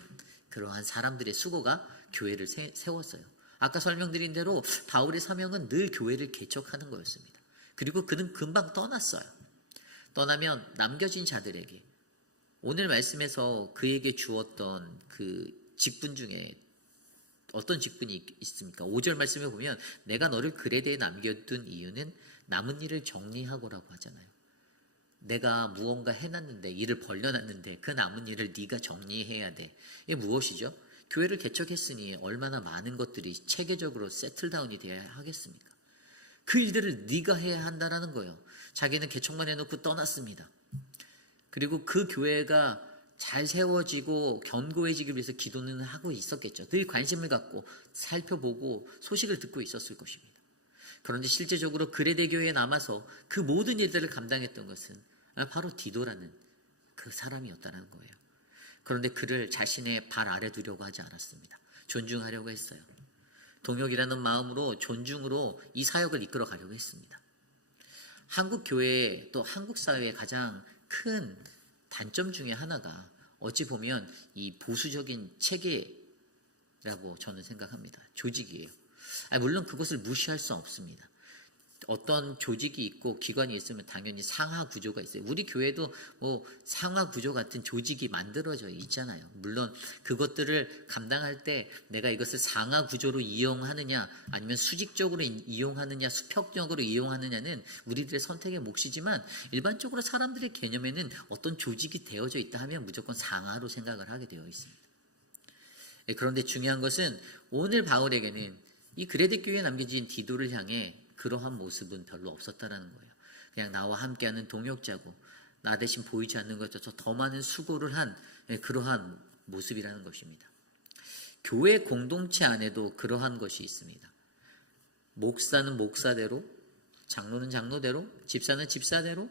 그러한 사람들의 수고가 교회를 세웠어요. 아까 설명드린 대로 바울의 사명은 늘 교회를 개척하는 거였습니다. 그리고 그는 금방 떠났어요. 떠나면 남겨진 자들에게, 오늘 말씀에서 그에게 주었던 그 직분 중에 어떤 직분이 있습니까? 5절 말씀에 보면 내가 너를 그레데에 남겨둔 이유는 남은 일을 정리하고라고 하잖아요. 내가 무언가 해놨는데, 일을 벌려놨는데 그 남은 일을 네가 정리해야 돼. 이게 무엇이죠? 교회를 개척했으니 얼마나 많은 것들이 체계적으로 세틀다운이 되어야 하겠습니까? 그 일들을 네가 해야 한다는 거예요. 자기는 개척만 해놓고 떠났습니다. 그리고 그 교회가 잘 세워지고 견고해지기 위해서 기도는 하고 있었겠죠. 늘 관심을 갖고 살펴보고 소식을 듣고 있었을 것입니다. 그런데 실제적으로 그레데 교회에 남아서 그 모든 일들을 감당했던 것은 바로 디도라는 그 사람이었다는 거예요. 그런데 그를 자신의 발 아래 두려고 하지 않았습니다. 존중하려고 했어요. 동역이라는 마음으로, 존중으로 이 사역을 이끌어 가려고 했습니다. 한국 교회, 또 한국 사회의 가장 큰 단점 중에 하나가 어찌 보면 이 보수적인 체계라고 저는 생각합니다. 조직이에요. 물론 그것을 무시할 수 없습니다. 어떤 조직이 있고 기관이 있으면 당연히 상하 구조가 있어요. 우리 교회도 뭐 상하 구조 같은 조직이 만들어져 있잖아요. 물론 그것들을 감당할 때 내가 이것을 상하 구조로 이용하느냐 아니면 수직적으로 이용하느냐 수평적으로 이용하느냐는 우리들의 선택의 몫이지만 일반적으로 사람들의 개념에는 어떤 조직이 되어져 있다 하면 무조건 상하로 생각을 하게 되어 있습니다. 그런데 중요한 것은 오늘 바울에게는 이 그레데 교회에 남겨진 디도를 향해 그러한 모습은 별로 없었다라는 거예요. 그냥 나와 함께하는 동역자고 나 대신 보이지 않는 것조차 더 많은 수고를 한 그러한 모습이라는 것입니다. 교회 공동체 안에도 그러한 것이 있습니다. 목사는 목사대로, 장로는 장로대로, 집사는 집사대로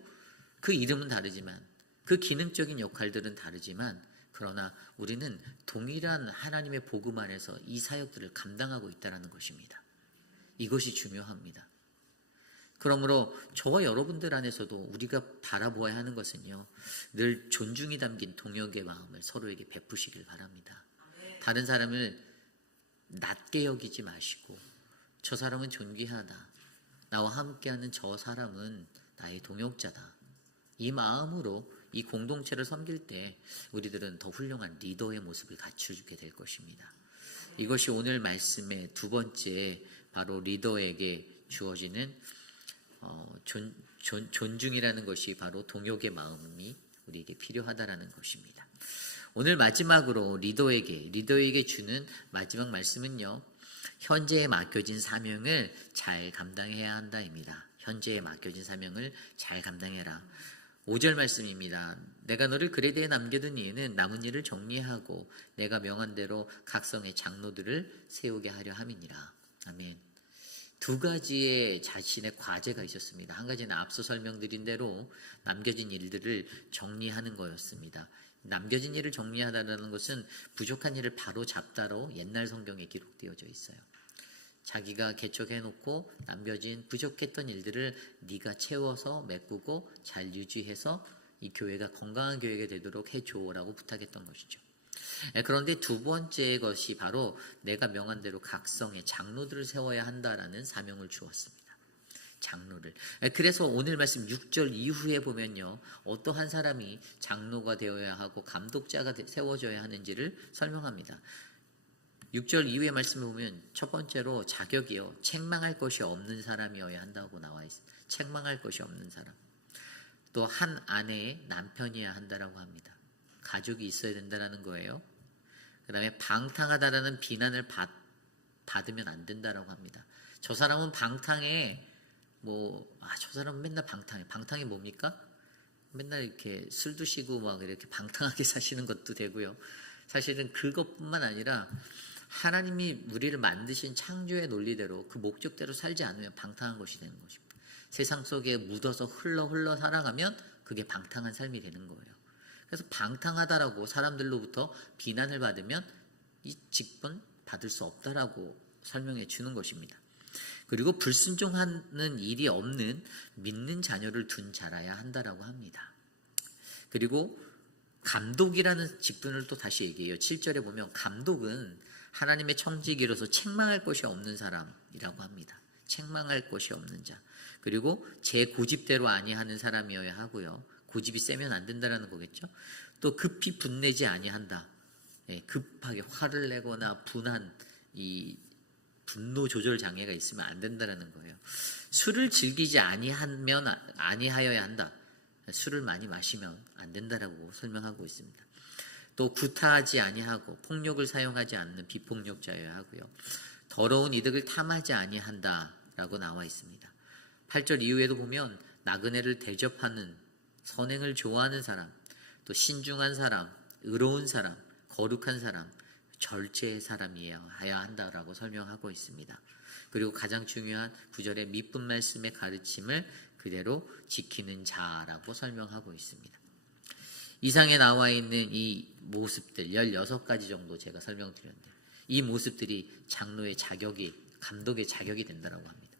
그 이름은 다르지만 그 기능적인 역할들은 다르지만 그러나 우리는 동일한 하나님의 복음 안에서 이 사역들을 감당하고 있다는 것입니다. 이것이 중요합니다. 그러므로 저와 여러분들 안에서도 우리가 바라보아야 하는 것은요, 늘 존중이 담긴 동역의 마음을 서로에게 베푸시길 바랍니다. 다른 사람을 낮게 여기지 마시고 저 사람은 존귀하다, 나와 함께하는 저 사람은 나의 동역자다, 이 마음으로 이 공동체를 섬길 때 우리들은 더 훌륭한 리더의 모습을 갖추게 될 것입니다. 이것이 오늘 말씀의 두 번째, 바로 리더에게 주어지는 존중이라는 것이 바로 동역의 마음이 우리에게 필요하다라는 것입니다. 오늘 마지막으로 리더에게 주는 마지막 말씀은요, 현재에 맡겨진 사명을 잘 감당해야 한다입니다. 현재에 맡겨진 사명을 잘 감당해라. 5절 말씀입니다. 내가 너를 그레데에 남겨둔 이유는 남은 일을 정리하고 내가 명한 대로 각성의 장로들을 세우게 하려 함이니라. 아멘. 두 가지의 자신의 과제가 있었습니다. 한 가지는 앞서 설명드린 대로 남겨진 일들을 정리하는 거였습니다. 남겨진 일을 정리하다는 것은 부족한 일을 바로 잡다로 옛날 성경에 기록되어져 있어요. 자기가 개척해놓고 남겨진 부족했던 일들을 네가 채워서 메꾸고 잘 유지해서 이 교회가 건강한 교회가 되도록 해줘라고 부탁했던 것이죠. 그런데 두 번째 것이 바로 내가 명한 대로 각성의 장로들을 세워야 한다라는 사명을 주었습니다. 장로를. 그래서 오늘 말씀 6절 이후에 보면요, 어떠한 사람이 장로가 되어야 하고 감독자가 세워져야 하는지를 설명합니다. 6절 이후의 말씀을 보면 첫 번째로 자격이요, 책망할 것이 없는 사람이어야 한다고 나와 있습니다. 책망할 것이 없는 사람. 또 한 아내의 남편이어야 한다라고 합니다. 가족이 있어야 된다라는 거예요. 그 다음에 방탕하다라는 비난을 받으면 안 된다라고 합니다. 저 사람은 방탕해. 저 사람은 맨날 방탕해. 방탕이 뭡니까? 맨날 이렇게 술 드시고 막 이렇게 방탕하게 사시는 것도 되고요. 사실은 그것뿐만 아니라 하나님이 우리를 만드신 창조의 논리대로 그 목적대로 살지 않으면 방탕한 것이 되는 것입니다. 세상 속에 묻어서 흘러 살아가면 그게 방탕한 삶이 되는 거예요. 그래서 방탕하다라고 사람들로부터 비난을 받으면 이 직분 받을 수 없다라고 설명해 주는 것입니다. 그리고 불순종하는 일이 없는 믿는 자녀를 둔 자라야 한다라고 합니다. 그리고 감독이라는 직분을 또 다시 얘기해요. 7절에 보면 감독은 하나님의 청지기로서 책망할 것이 없는 사람이라고 합니다. 책망할 것이 없는 자. 그리고 제 고집대로 아니하는 사람이어야 하고요. 고집이 세면 안 된다라는 거겠죠. 또 급히 분내지 아니한다. 급하게 화를 내거나 분한 이 분노 조절 장애가 있으면 안 된다라는 거예요. 술을 즐기지 아니하여야 한다. 술을 많이 마시면 안 된다라고 설명하고 있습니다. 또 구타하지 아니하고 폭력을 사용하지 않는 비폭력자여야 하고요. 더러운 이득을 탐하지 아니한다라고 나와 있습니다. 8절 이후에도 보면 나그네를 대접하는, 선행을 좋아하는 사람, 또 신중한 사람, 의로운 사람, 거룩한 사람, 절제의 사람이어야 한다라고 설명하고 있습니다. 그리고 가장 중요한 9절의 밑분 말씀의 가르침을 그대로 지키는 자라고 설명하고 있습니다. 이상에 나와 있는 이 모습들 16가지 정도 제가 설명드렸는데 이 모습들이 장로의 자격이, 감독의 자격이 된다라고 합니다.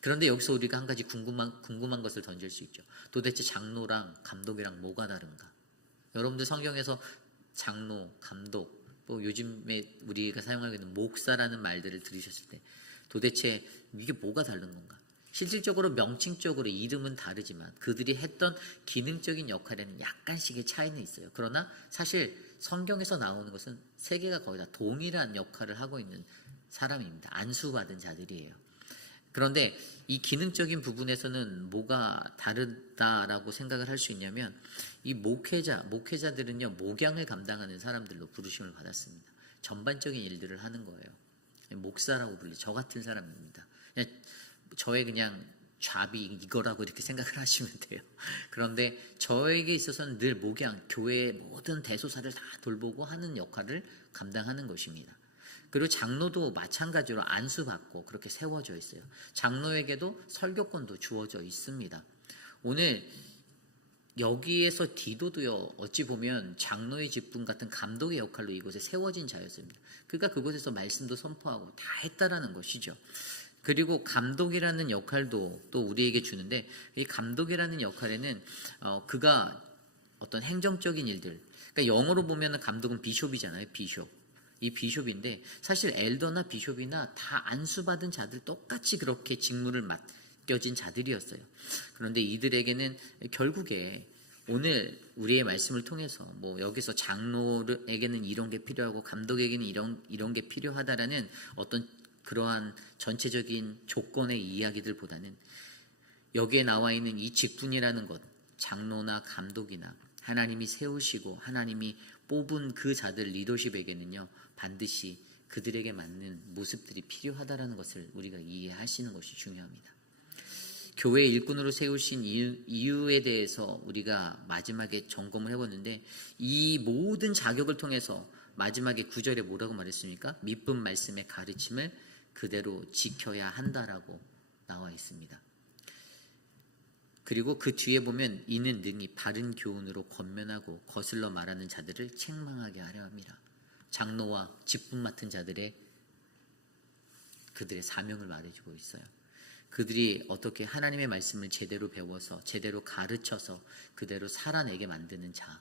그런데 여기서 우리가 한 가지 궁금한 것을 던질 수 있죠. 도대체 장로랑 감독이랑 뭐가 다른가? 여러분들 성경에서 장로, 감독, 또 요즘에 우리가 사용하고 있는 목사라는 말들을 들으셨을 때 도대체 이게 뭐가 다른 건가? 실질적으로 명칭적으로 이름은 다르지만 그들이 했던 기능적인 역할에는 약간씩의 차이는 있어요. 그러나 사실 성경에서 나오는 것은 세 개가 거의 다 동일한 역할을 하고 있는 사람입니다. 안수받은 자들이에요. 그런데 이 기능적인 부분에서는 뭐가 다르다라고 생각을 할 수 있냐면 이 목회자들은요, 목양을 감당하는 사람들로 부르심을 받았습니다. 전반적인 일들을 하는 거예요. 목사라고 불리죠. 저 같은 사람입니다. 저의 그냥 잡이 이거라고 이렇게 생각을 하시면 돼요. 그런데 저에게 있어서는 늘 목양, 교회의 모든 대소사를 다 돌보고 하는 역할을 감당하는 것입니다. 그리고 장로도 마찬가지로 안수받고 그렇게 세워져 있어요. 장로에게도 설교권도 주어져 있습니다. 오늘 여기에서 디도도요, 어찌 보면 장로의 직분 같은 감독의 역할로 이곳에 세워진 자였습니다. 그러니까 그곳에서 말씀도 선포하고 다 했다라는 것이죠. 그리고 감독이라는 역할도 또 우리에게 주는데, 이 감독이라는 역할에는 그가 어떤 행정적인 일들, 그러니까 영어로 보면 감독은 비숍이잖아요. 비숍. 이 비숍인데 사실 엘더나 비숍이나 다 안수받은 자들 똑같이 그렇게 직무를 맡겨진 자들이었어요. 그런데 이들에게는 결국에 오늘 우리의 말씀을 통해서 뭐 여기서 장로에게는 이런 게 필요하고 감독에게는 이런 게 필요하다라는 어떤 그러한 전체적인 조건의 이야기들보다는 여기에 나와 있는 이 직분이라는 것, 장로나 감독이나 하나님이 세우시고 하나님이 뽑은 그 자들 리더십에게는요, 반드시 그들에게 맞는 모습들이 필요하다라는 것을 우리가 이해하시는 것이 중요합니다. 교회 일꾼으로 세우신 이유에 대해서 우리가 마지막에 점검을 해봤는데, 이 모든 자격을 통해서 마지막에 9절에 뭐라고 말했습니까? 미쁜 말씀의 가르침을 그대로 지켜야 한다라고 나와 있습니다. 그리고 그 뒤에 보면 이는 능히 바른 교훈으로 권면하고 거슬러 말하는 자들을 책망하게 하려 합니다. 장로와 직분 맡은 자들의 그들의 사명을 말해주고 있어요. 그들이 어떻게 하나님의 말씀을 제대로 배워서 제대로 가르쳐서 그대로 살아내게 만드는 자,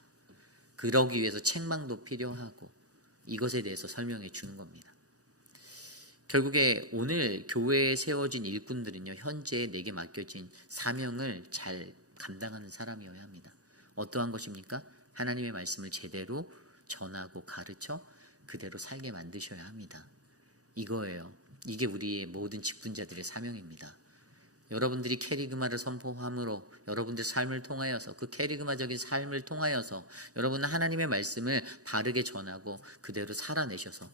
그러기 위해서 책망도 필요하고 이것에 대해서 설명해 주는 겁니다. 결국에 오늘 교회에 세워진 일꾼들은요, 현재 내게 맡겨진 사명을 잘 감당하는 사람이어야 합니다. 어떠한 것입니까? 하나님의 말씀을 제대로 전하고 가르쳐 그대로 살게 만드셔야 합니다. 이거예요. 이게 우리의 모든 직분자들의 사명입니다. 여러분들이 캐리그마를 선포함으로 여러분들의 삶을 통하여서 그 캐리그마적인 삶을 통하여서 여러분은 하나님의 말씀을 바르게 전하고 그대로 살아내셔서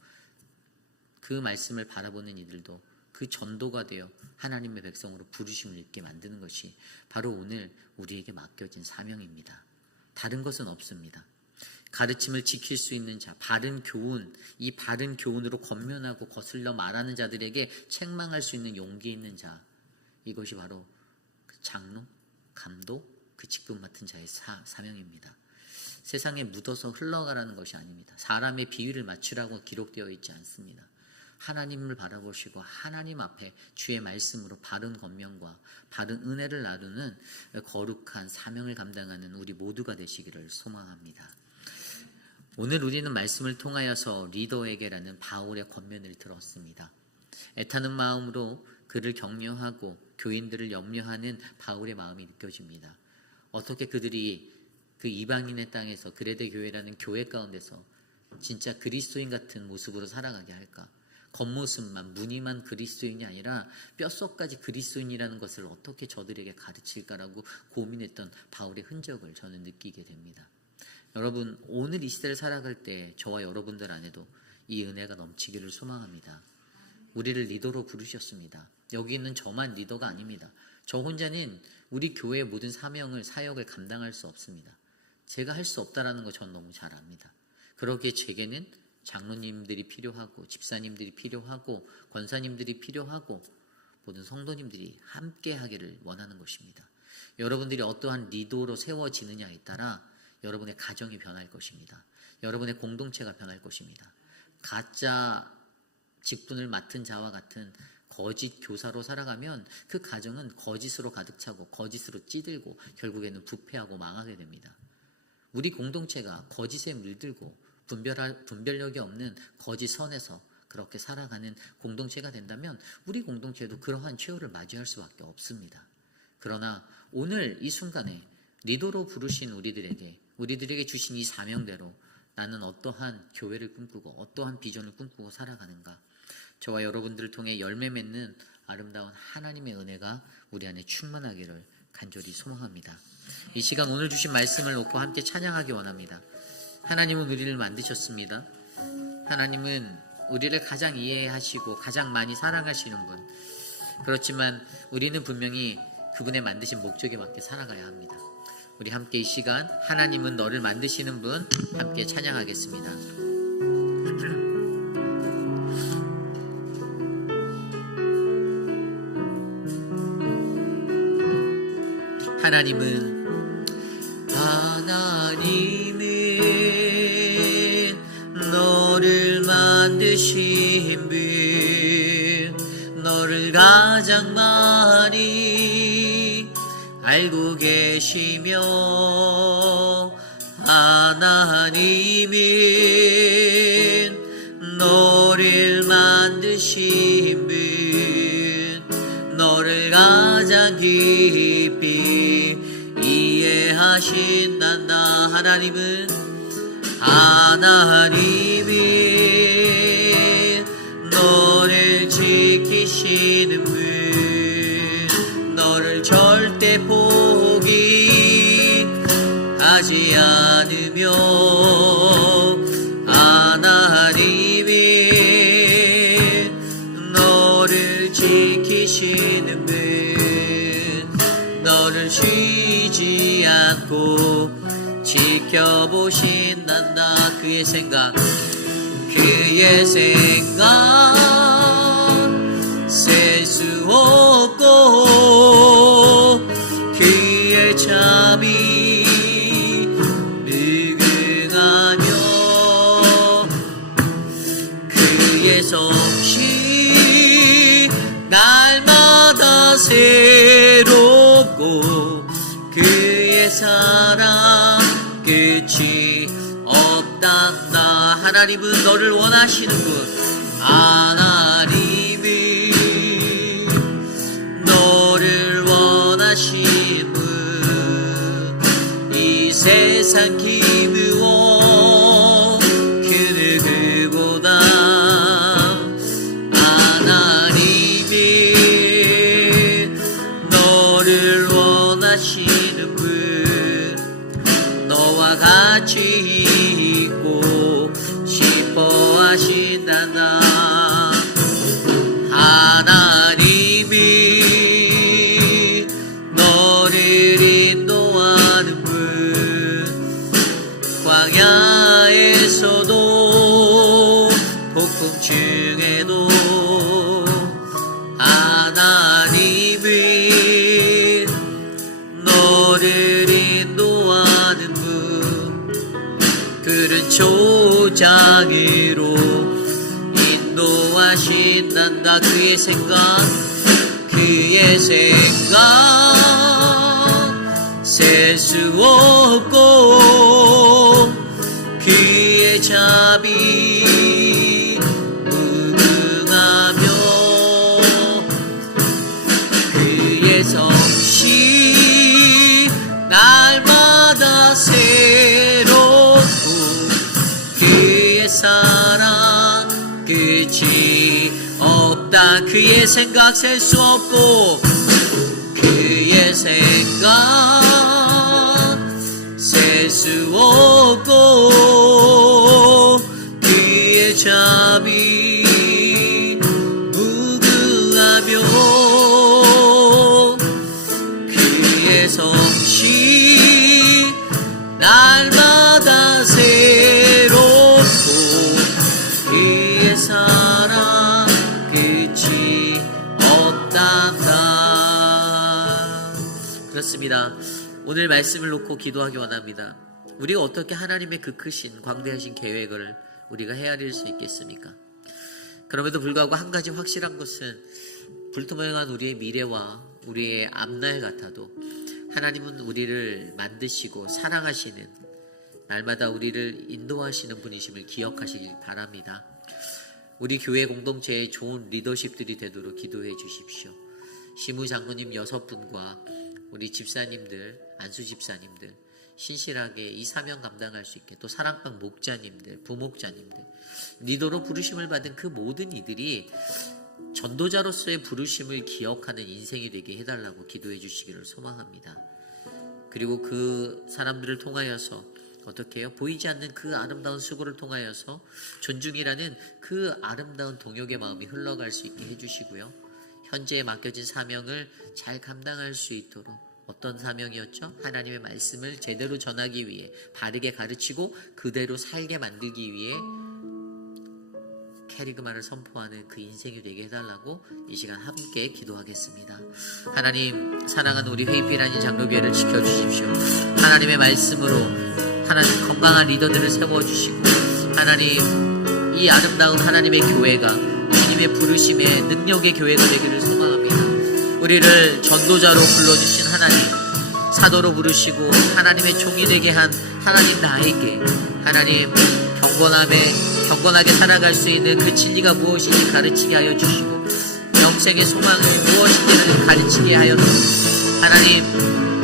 그 말씀을 바라보는 이들도 그 전도가 되어 하나님의 백성으로 부르심을 입게 만드는 것이 바로 오늘 우리에게 맡겨진 사명입니다. 다른 것은 없습니다. 가르침을 지킬 수 있는 자, 바른 교훈, 이 바른 교훈으로 권면하고 거슬러 말하는 자들에게 책망할 수 있는 용기 있는 자, 이것이 바로 그 장로, 감독, 그 직분 맡은 자의 사명입니다. 세상에 묻어서 흘러가라는 것이 아닙니다. 사람의 비위를 맞추라고 기록되어 있지 않습니다. 하나님을 바라보시고 하나님 앞에 주의 말씀으로 바른 권면과 바른 은혜를 나누는 거룩한 사명을 감당하는 우리 모두가 되시기를 소망합니다. 오늘 우리는 말씀을 통하여서 리더에게라는 바울의 권면을 들었습니다. 애타는 마음으로 그를 격려하고 교인들을 염려하는 바울의 마음이 느껴집니다. 어떻게 그들이 그 이방인의 땅에서 그레데 교회라는 교회 가운데서 진짜 그리스도인 같은 모습으로 살아가게 할까? 겉모습만, 무늬만 그리스도인이 아니라 뼛속까지 그리스도인이라는 것을 어떻게 저들에게 가르칠까라고 고민했던 바울의 흔적을 저는 느끼게 됩니다. 여러분, 오늘 이 시대를 살아갈 때 저와 여러분들 안에도 이 은혜가 넘치기를 소망합니다. 우리를 리더로 부르셨습니다. 여기 있는 저만 리더가 아닙니다. 저 혼자는 우리 교회의 모든 사역을 감당할 수 없습니다. 제가 할 수 없다라는 거 전 너무 잘 압니다. 그러기에 제게는 장로님들이 필요하고 집사님들이 필요하고 권사님들이 필요하고 모든 성도님들이 함께 하기를 원하는 것입니다. 여러분들이 어떠한 리더로 세워지느냐에 따라 여러분의 가정이 변할 것입니다. 여러분의 공동체가 변할 것입니다. 가짜 직분을 맡은 자와 같은 거짓 교사로 살아가면 그 가정은 거짓으로 가득 차고 거짓으로 찌들고 결국에는 부패하고 망하게 됩니다. 우리 공동체가 거짓에 물들고 분별력이 없는 거짓 선에서 그렇게 살아가는 공동체가 된다면 우리 공동체도 그러한 최후를 맞이할 수밖에 없습니다. 그러나 오늘 이 순간에 리더로 부르신 우리들에게 주신 이 사명대로 나는 어떠한 교회를 꿈꾸고 어떠한 비전을 꿈꾸고 살아가는가, 저와 여러분들을 통해 열매 맺는 아름다운 하나님의 은혜가 우리 안에 충만하기를 간절히 소망합니다. 이 시간 오늘 주신 말씀을 놓고 함께 찬양하기 원합니다. 하나님은 우리를 만드셨습니다. 하나님은 우리를 가장 이해하시고 가장 많이 사랑하시는 분. 그렇지만 우리는 분명히 그분의 만드신 목적에 맞게 살아가야 합니다. 우리 함께 이 시간 하나님은 너를 만드시는 분 함께 찬양하겠습니다. 하나님은 너를 만드신 분, 너를 가장 많이 알고 계시며, 하나님은 너를 만드신 분, 너를 가장 깊이 이해하신단다. 하나님이 너를 지키시는 분, 너를 절대 포기하지 않으며, 하나님이 너를 지키시는 분, 너를 쉬지 않고 지켜보신단다. 그의 생각 셀 수 없고, 그의 자비 무궁하며, 그의 솜씨 날마다 새롭고, 그의 사랑 끝이 없단다. 하나님은 너를 원하시는 분, 하나님이 너를 원하시는 분, 이 세상 기무어 그 누구보다 하나님이 너를 원하시는 분, 너와 같이 있고 싶어 하신단다. 하나님이 너를 인도하는 분, 광야에서도 폭풍 중에도 하나님이 너를 인도하는 분, 그런 조장으로 인도하신단다. 그의 생각 셀 수 없고, 그의 자비 무궁하며, 그의 솜씨 날마다 새롭고, 그의 사랑 끝이 없다. 그의 생각 셀 수 없고, 그의 생각 셀 수 없고, 그의 자비 무궁하며, 그의 솜씨 날마다 새롭고, 그의 사랑 끝이 없단다. 그렇습니다. 오늘 말씀을 놓고 기도하기 원합니다. 우리가 어떻게 하나님의 그 크신 광대하신 계획을 우리가 헤아릴 수 있겠습니까? 그럼에도 불구하고 한 가지 확실한 것은, 불투명한 우리의 미래와 우리의 앞날 같아도 하나님은 우리를 만드시고 사랑하시는, 날마다 우리를 인도하시는 분이심을 기억하시길 바랍니다. 우리 교회 공동체에 좋은 리더십들이 되도록 기도해 주십시오. 시무 장로님 6분과 우리 집사님들, 안수 집사님들 신실하게 이 사명 감당할 수 있게, 또 사랑방 목자님들, 부목자님들, 리더로 부르심을 받은 그 모든 이들이 전도자로서의 부르심을 기억하는 인생이 되게 해달라고 기도해 주시기를 소망합니다. 그리고 그 사람들을 통하여서 어떻게 해요? 보이지 않는 그 아름다운 수고를 통하여서 존중이라는 그 아름다운 동역의 마음이 흘러갈 수 있게 해주시고요. 현재에 맡겨진 사명을 잘 감당할 수 있도록, 어떤 사명이었죠? 하나님의 말씀을 제대로 전하기 위해, 바르게 가르치고 그대로 살게 만들기 위해 캐리그마를 선포하는 그 인생이 되게 해달라고 이 시간 함께 기도하겠습니다. 하나님, 사랑하는 우리 회의비라니 장로교회를 지켜주십시오. 하나님의 말씀으로 하나님 건강한 리더들을 세워주시고, 하나님 이 아름다운 하나님의 교회가 주님의 부르심의 능력의 교회가 되기를 소망합니다. 우리를 전도자로 불러주신 하나님, 사도로 부르시고 하나님의 종이 되게 한 하나님 나에게 하나님 경건하게 살아갈 수 있는 그 진리가 무엇인지 가르치게 하여 주시고, 영생의 소망이 무엇인지를 가르치게 하여 주시고, 하나님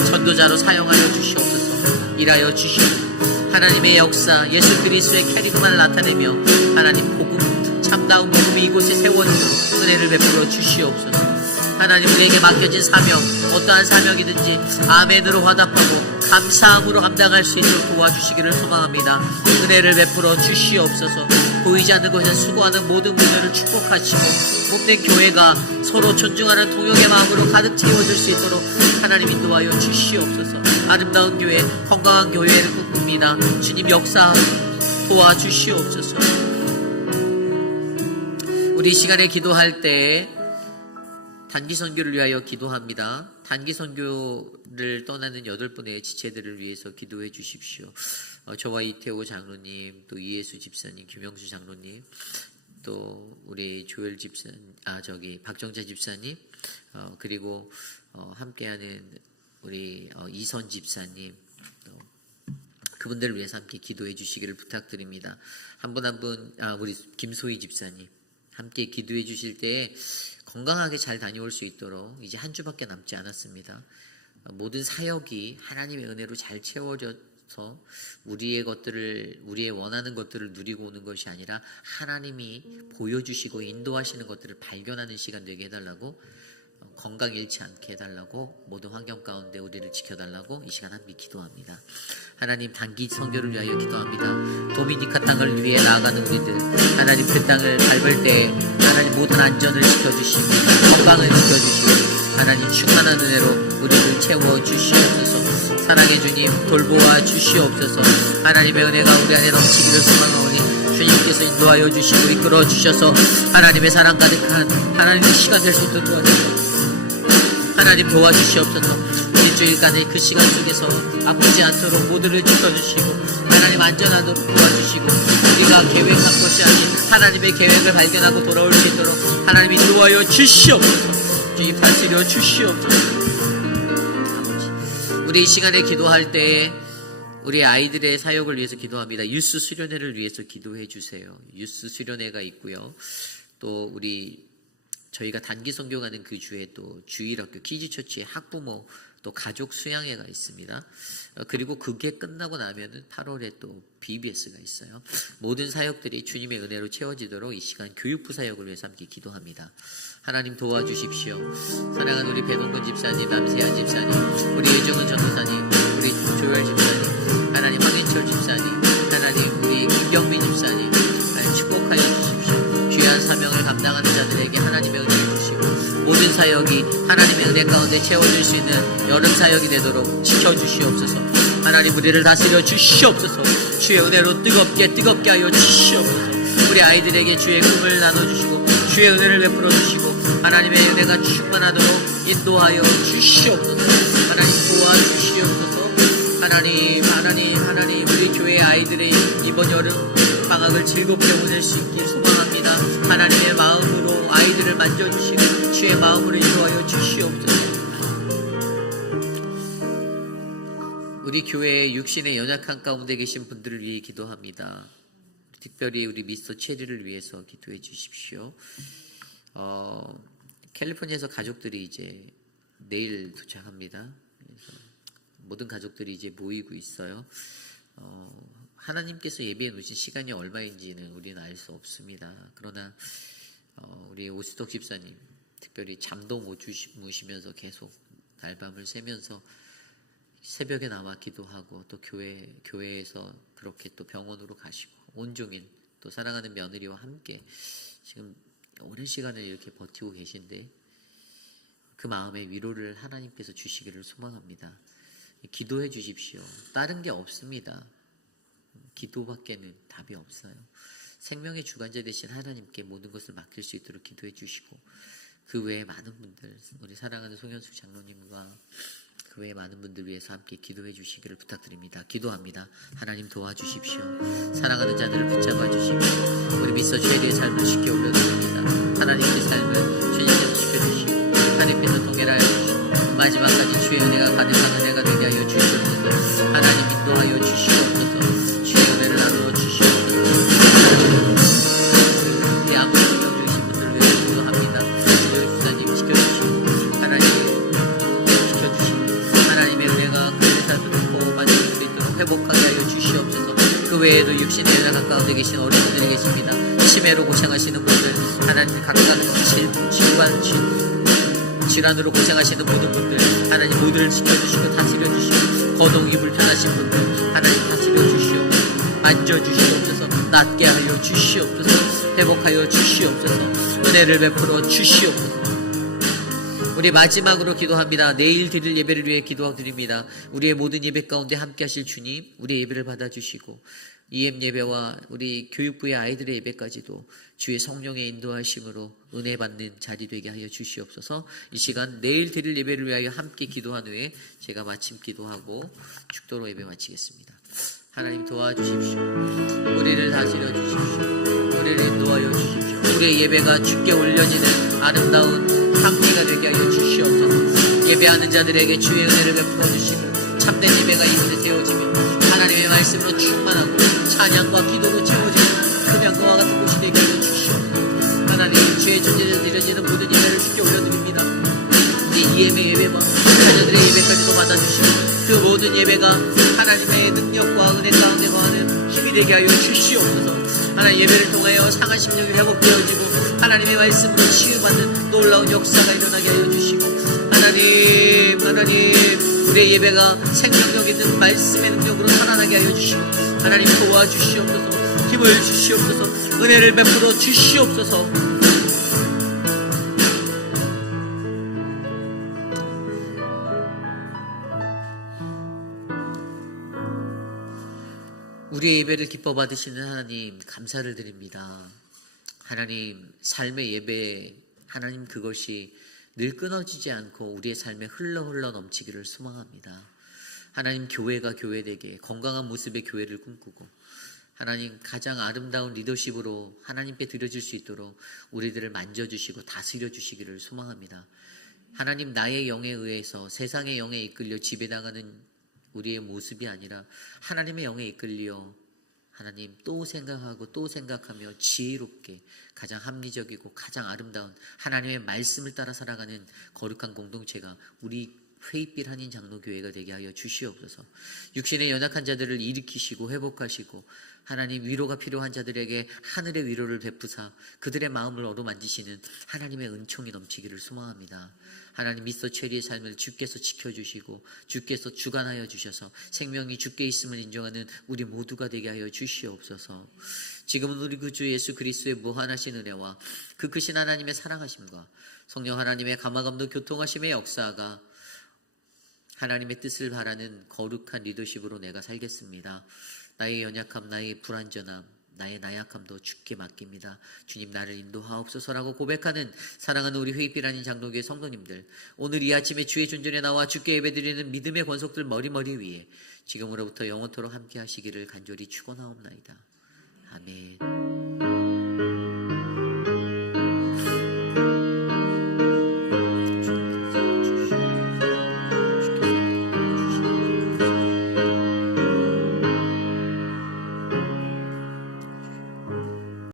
전도자로 사용하여 주시옵소서. 일하여 주시옵소서. 하나님의 역사, 예수 그리스도의 캐리그마를 나타내며 하나님 복음, 참다운 복음이 이곳에 세워지도록 은혜를 베풀어 주시옵소서. 하나님, 우리에게 맡겨진 사명, 어떠한 사명이든지 아멘으로 화답하고 감사함으로 감당할 수 있도록 도와주시기를 소망합니다. 은혜를 베풀어 주시옵소서. 보이지 않는 것에 수고하는 모든 분들을 축복하시고, 몸된 교회가 서로 존중하는 동역의 마음으로 가득 채워질 수 있도록 하나님 인도하여 주시옵소서. 아름다운 교회, 건강한 교회를 꿈꿉니다. 주님 역사 도와주시옵소서. 우리 시간에 기도할 때 단기 선교를 위하여 기도합니다. 단기 선교를 떠나는 8분의 지체들을 위해서 기도해 주십시오. 저와 이태호 장로님, 또 이예수 집사님, 김영수 장로님, 또 우리 조엘 집사님, 박정재 집사님, 그리고 함께하는 우리 이선 집사님, 그분들을 위해서 함께 기도해 주시기를 부탁드립니다. 한 분 한 분, 우리 김소희 집사님 함께 기도해 주실 때에 건강하게 잘 다녀올 수 있도록 이제 한 주밖에 남지 않았습니다. 모든 사역이 하나님의 은혜로 잘 채워져서 우리의 원하는 것들을 누리고 오는 것이 아니라 하나님이 보여주시고 인도하시는 것들을 발견하는 시간 되게 해달라고, 건강 잃지 않게 해달라고, 모든 환경 가운데 우리를 지켜달라고 이 시간 함께 기도합니다. 하나님, 단기 선교를 위하여 기도합니다. 도미니카 땅을 위해 나아가는 우리들, 하나님 그 땅을 밟을 때 하나님 모든 안전을 지켜주시고 건강을 지켜주시고 하나님 충만한 은혜로 우리를 채워주시옵소서. 사랑의 주님, 돌보아 주시옵소서. 하나님의 은혜가 우리 안에 넘치기를 소망하오니 주님께서 인도하여 주시고 이끌어 주셔서 하나님의 사랑 가득한 하나님의 시간 될 수 있도록 도와주시옵소서. 하나님 도와주시옵소서. 일주일간의 그 시간 속에서 아프지 않도록 모두를 지켜주시고 하나님 안전하도록 도와주시고, 우리가 계획한 것이 아닌 하나님의 계획을 발견하고 돌아올 수 있도록 하나님 인도하여 주시옵소서. 주님 다스려 주시옵소서. 우리 이 시간에 기도할 때에 우리 아이들의 사역을 위해서 기도합니다. 유스 수련회를 위해서 기도해 주세요. 유스 수련회가 있고요. 또 저희가 단기 선교 가는 그 주에 또 주일학교 키즈처치의 학부모 또 가족 수양회가 있습니다. 그리고 그게 끝나고 나면은 8월에 또 BBS가 있어요. 모든 사역들이 주님의 은혜로 채워지도록 이 시간 교육부 사역을 위해서 함께 기도합니다. 하나님 도와주십시오. 사랑하는 우리 배동근 집사님, 남세아 집사님, 우리 외정은 전도사님, 우리 조열 집사님, 하나님 황인철 집사님, 하나님 우리 김병민 집사님, 하나님 축복하여 주십시오. 귀한 사명을 감당하는 자들에게 하나님의 은혜를 주시고 모든 사역이 하나님의 은혜 가운데 채워질 수 있는 여름 사역이 되도록 지켜주시옵소서. 하나님 우리를 다스려 주시옵소서. 주의 은혜로 뜨겁게 하여 주시옵소서. 우리 아이들에게 주의 꿈을 나눠주시고 주의 은혜를 베풀어 주시고 하나님의 은혜가 충만하도록 인도하여 주시옵소서. 하나님 도와주시옵소서. 하나님 우리 교회 아이들의 이번 여름 방학을 즐겁게 보낼 수 있길 소망합니다. 하나님의 마음으로 아이들을 만져주시고 주의 마음으로 인도하여 주시옵소서. 우리 교회의 육신의 연약한 가운데 계신 분들을 위해 기도합니다. 특별히 우리 미스터 체리를 위해서 기도해 주십시오. 캘리포니아에서 가족들이 이제 내일 도착합니다. 그래서 모든 가족들이 이제 모이고 있어요. 하나님께서 예배해 놓으신 시간이 얼마인지는 우리는 알 수 없습니다. 그러나 우리 오수덕 집사님 특별히 잠도 못 주무시면서 계속 날밤을 새면서 새벽에 나와 기도하고 또 교회에서 그렇게 또 병원으로 가시고 온종일 또 사랑하는 며느리와 함께 지금 오랜 시간을 이렇게 버티고 계신데 그 마음의 위로를 하나님께서 주시기를 소망합니다. 기도해 주십시오. 다른 게 없습니다. 기도밖에는 답이 없어요. 생명의 주관자 되신 하나님께 모든 것을 맡길 수 있도록 기도해 주시고 그 외에 많은 분들, 우리 사랑하는 송현숙 장로님과 그 외에 많은 분들 위해서 함께 기도해 주시기를 부탁드립니다. 기도합니다. 하나님 도와주십시오. 사랑하는 자들을 붙잡아 주십시오. 우리 미스터 체리의 삶을 쉽게 올려드립니다. 하나님의 삶을 주님께서 지켜주시고 하나님께서 동행하여 주시고 마지막까지 주의 은혜가 가득한 은혜가 되게 하여 주시옵소서. 하나님 인도하여 주시옵소서. 주의 은혜를 나누어 주시옵소서. 우리 아버지 영주신 분들을 위해서 기도합니다. 우리 주사님 지켜주시고 하나님 지켜주시고 하나님의 은혜가 그들의 삶을 보호받을 수 있도록 회복하게 하여 주시옵소서. 그 외에도 육신의 연약 가운데 계신 어른분들이 계십니다. 치매로 고생하시는 분들, 하나님 각각 질환으로 고생하시는 모든 분들, 하나님 모두를 지켜주시고 다스려주시고 거동이 불편하신 분들, 하나님 다스려주시옵소서. 만져주시옵소서. 낫게 하여 주시옵소서. 회복하여 주시옵소서. 은혜를 베풀어 주시옵소서. 우리 마지막으로 기도합니다. 내일 드릴 예배를 위해 기도드립니다. 우리의 모든 예배 가운데 함께 하실 주님, 우리의 예배를 받아주시고 EM 예배와 우리 교육부의 아이들의 예배까지도 주의 성령의 인도하심으로 은혜 받는 자리 되게 하여 주시옵소서. 이 시간 내일 드릴 예배를 위하여 함께 기도한 후에 제가 마침 기도하고 축도로 예배 마치겠습니다. 하나님 도와주십시오. 우리를 다스려 주십시오. 우리를 인도하여 주십시오. 우리의 예배가 주께 올려지는 아름다운 향기가 되게 하여 주시옵소서. 예배하는 자들에게 주의 은혜를 베풀어 주시고 참된 예배가 이 곳에 세워지며 하나님의 말씀으로 충만하고 찬양과 기도로 채워지는 금양과 같은 곳이 되게 하여 주시옵소서. 하나님 주의 존재를 드려지는 모든 예배를 주께 올려드립니다. 우리 EM의 예배와 자녀들의 예배까지도 받아주시고 그 모든 예배가 하나님의 능력과 은혜 가운데 거하는 힘이 되게 하여 주시옵소서. 하나님 예배를 통하여 상한 심령이 회복되어지고 하나님의 말씀으로 치유받는 놀라운 역사가 일어나게 하여 주시고 하나님 우리의 예배가 생명력 있는 말씀의 능력으로 살아나게 하여 주시고 하나님 도와주시옵소서. 힘을 주시옵소서. 은혜를 베풀어 주시옵소서. 우리의 예배를 기뻐 받으시는 하나님 감사를 드립니다. 하나님 삶의 예배 하나님 그것이 늘 끊어지지 않고 우리의 삶에 흘러 넘치기를 소망합니다. 하나님 교회가 교회되게 건강한 모습의 교회를 꿈꾸고 하나님 가장 아름다운 리더십으로 하나님께 드려질 수 있도록 우리들을 만져주시고 다스려 주시기를 소망합니다. 하나님 나의 영에 의해서 세상의 영에 이끌려 지배당하는 우리의 모습이 아니라 하나님의 영에 이끌려 하나님 또 생각하고 또 생각하며 지혜롭게 가장 합리적이고 가장 아름다운 하나님의 말씀을 따라 살아가는 거룩한 공동체가 우리 회의빛 한인 장로교회가 되게 하여 주시옵소서. 육신의 연약한 자들을 일으키시고 회복하시고 하나님 위로가 필요한 자들에게 하늘의 위로를 베푸사 그들의 마음을 어루만지시는 하나님의 은총이 넘치기를 소망합니다. 하나님 미스터 체리의 삶을 주께서 지켜주시고 주께서 주관하여 주셔서 생명이 주께 있음을 인정하는 우리 모두가 되게 하여 주시옵소서. 지금은 우리 구주 예수 그리스도의 무한하신 은혜와 그 크신 하나님의 사랑하심과 성령 하나님의 감화감도 교통하심의 역사가 하나님의 뜻을 바라는 거룩한 리더십으로 내가 살겠습니다. 나의 연약함, 나의 불완전함, 나의 나약함도 주께 맡깁니다. 주님 나를 인도하옵소서라고 고백하는 사랑하는 우리 회의빛 아닌 장로교회 성도님들, 오늘 이 아침에 주의 존전에 나와 주께 예배드리는 믿음의 권속들 머리 위에 지금으로부터 영원토록 함께 하시기를 간절히 축원하옵나이다. 아멘.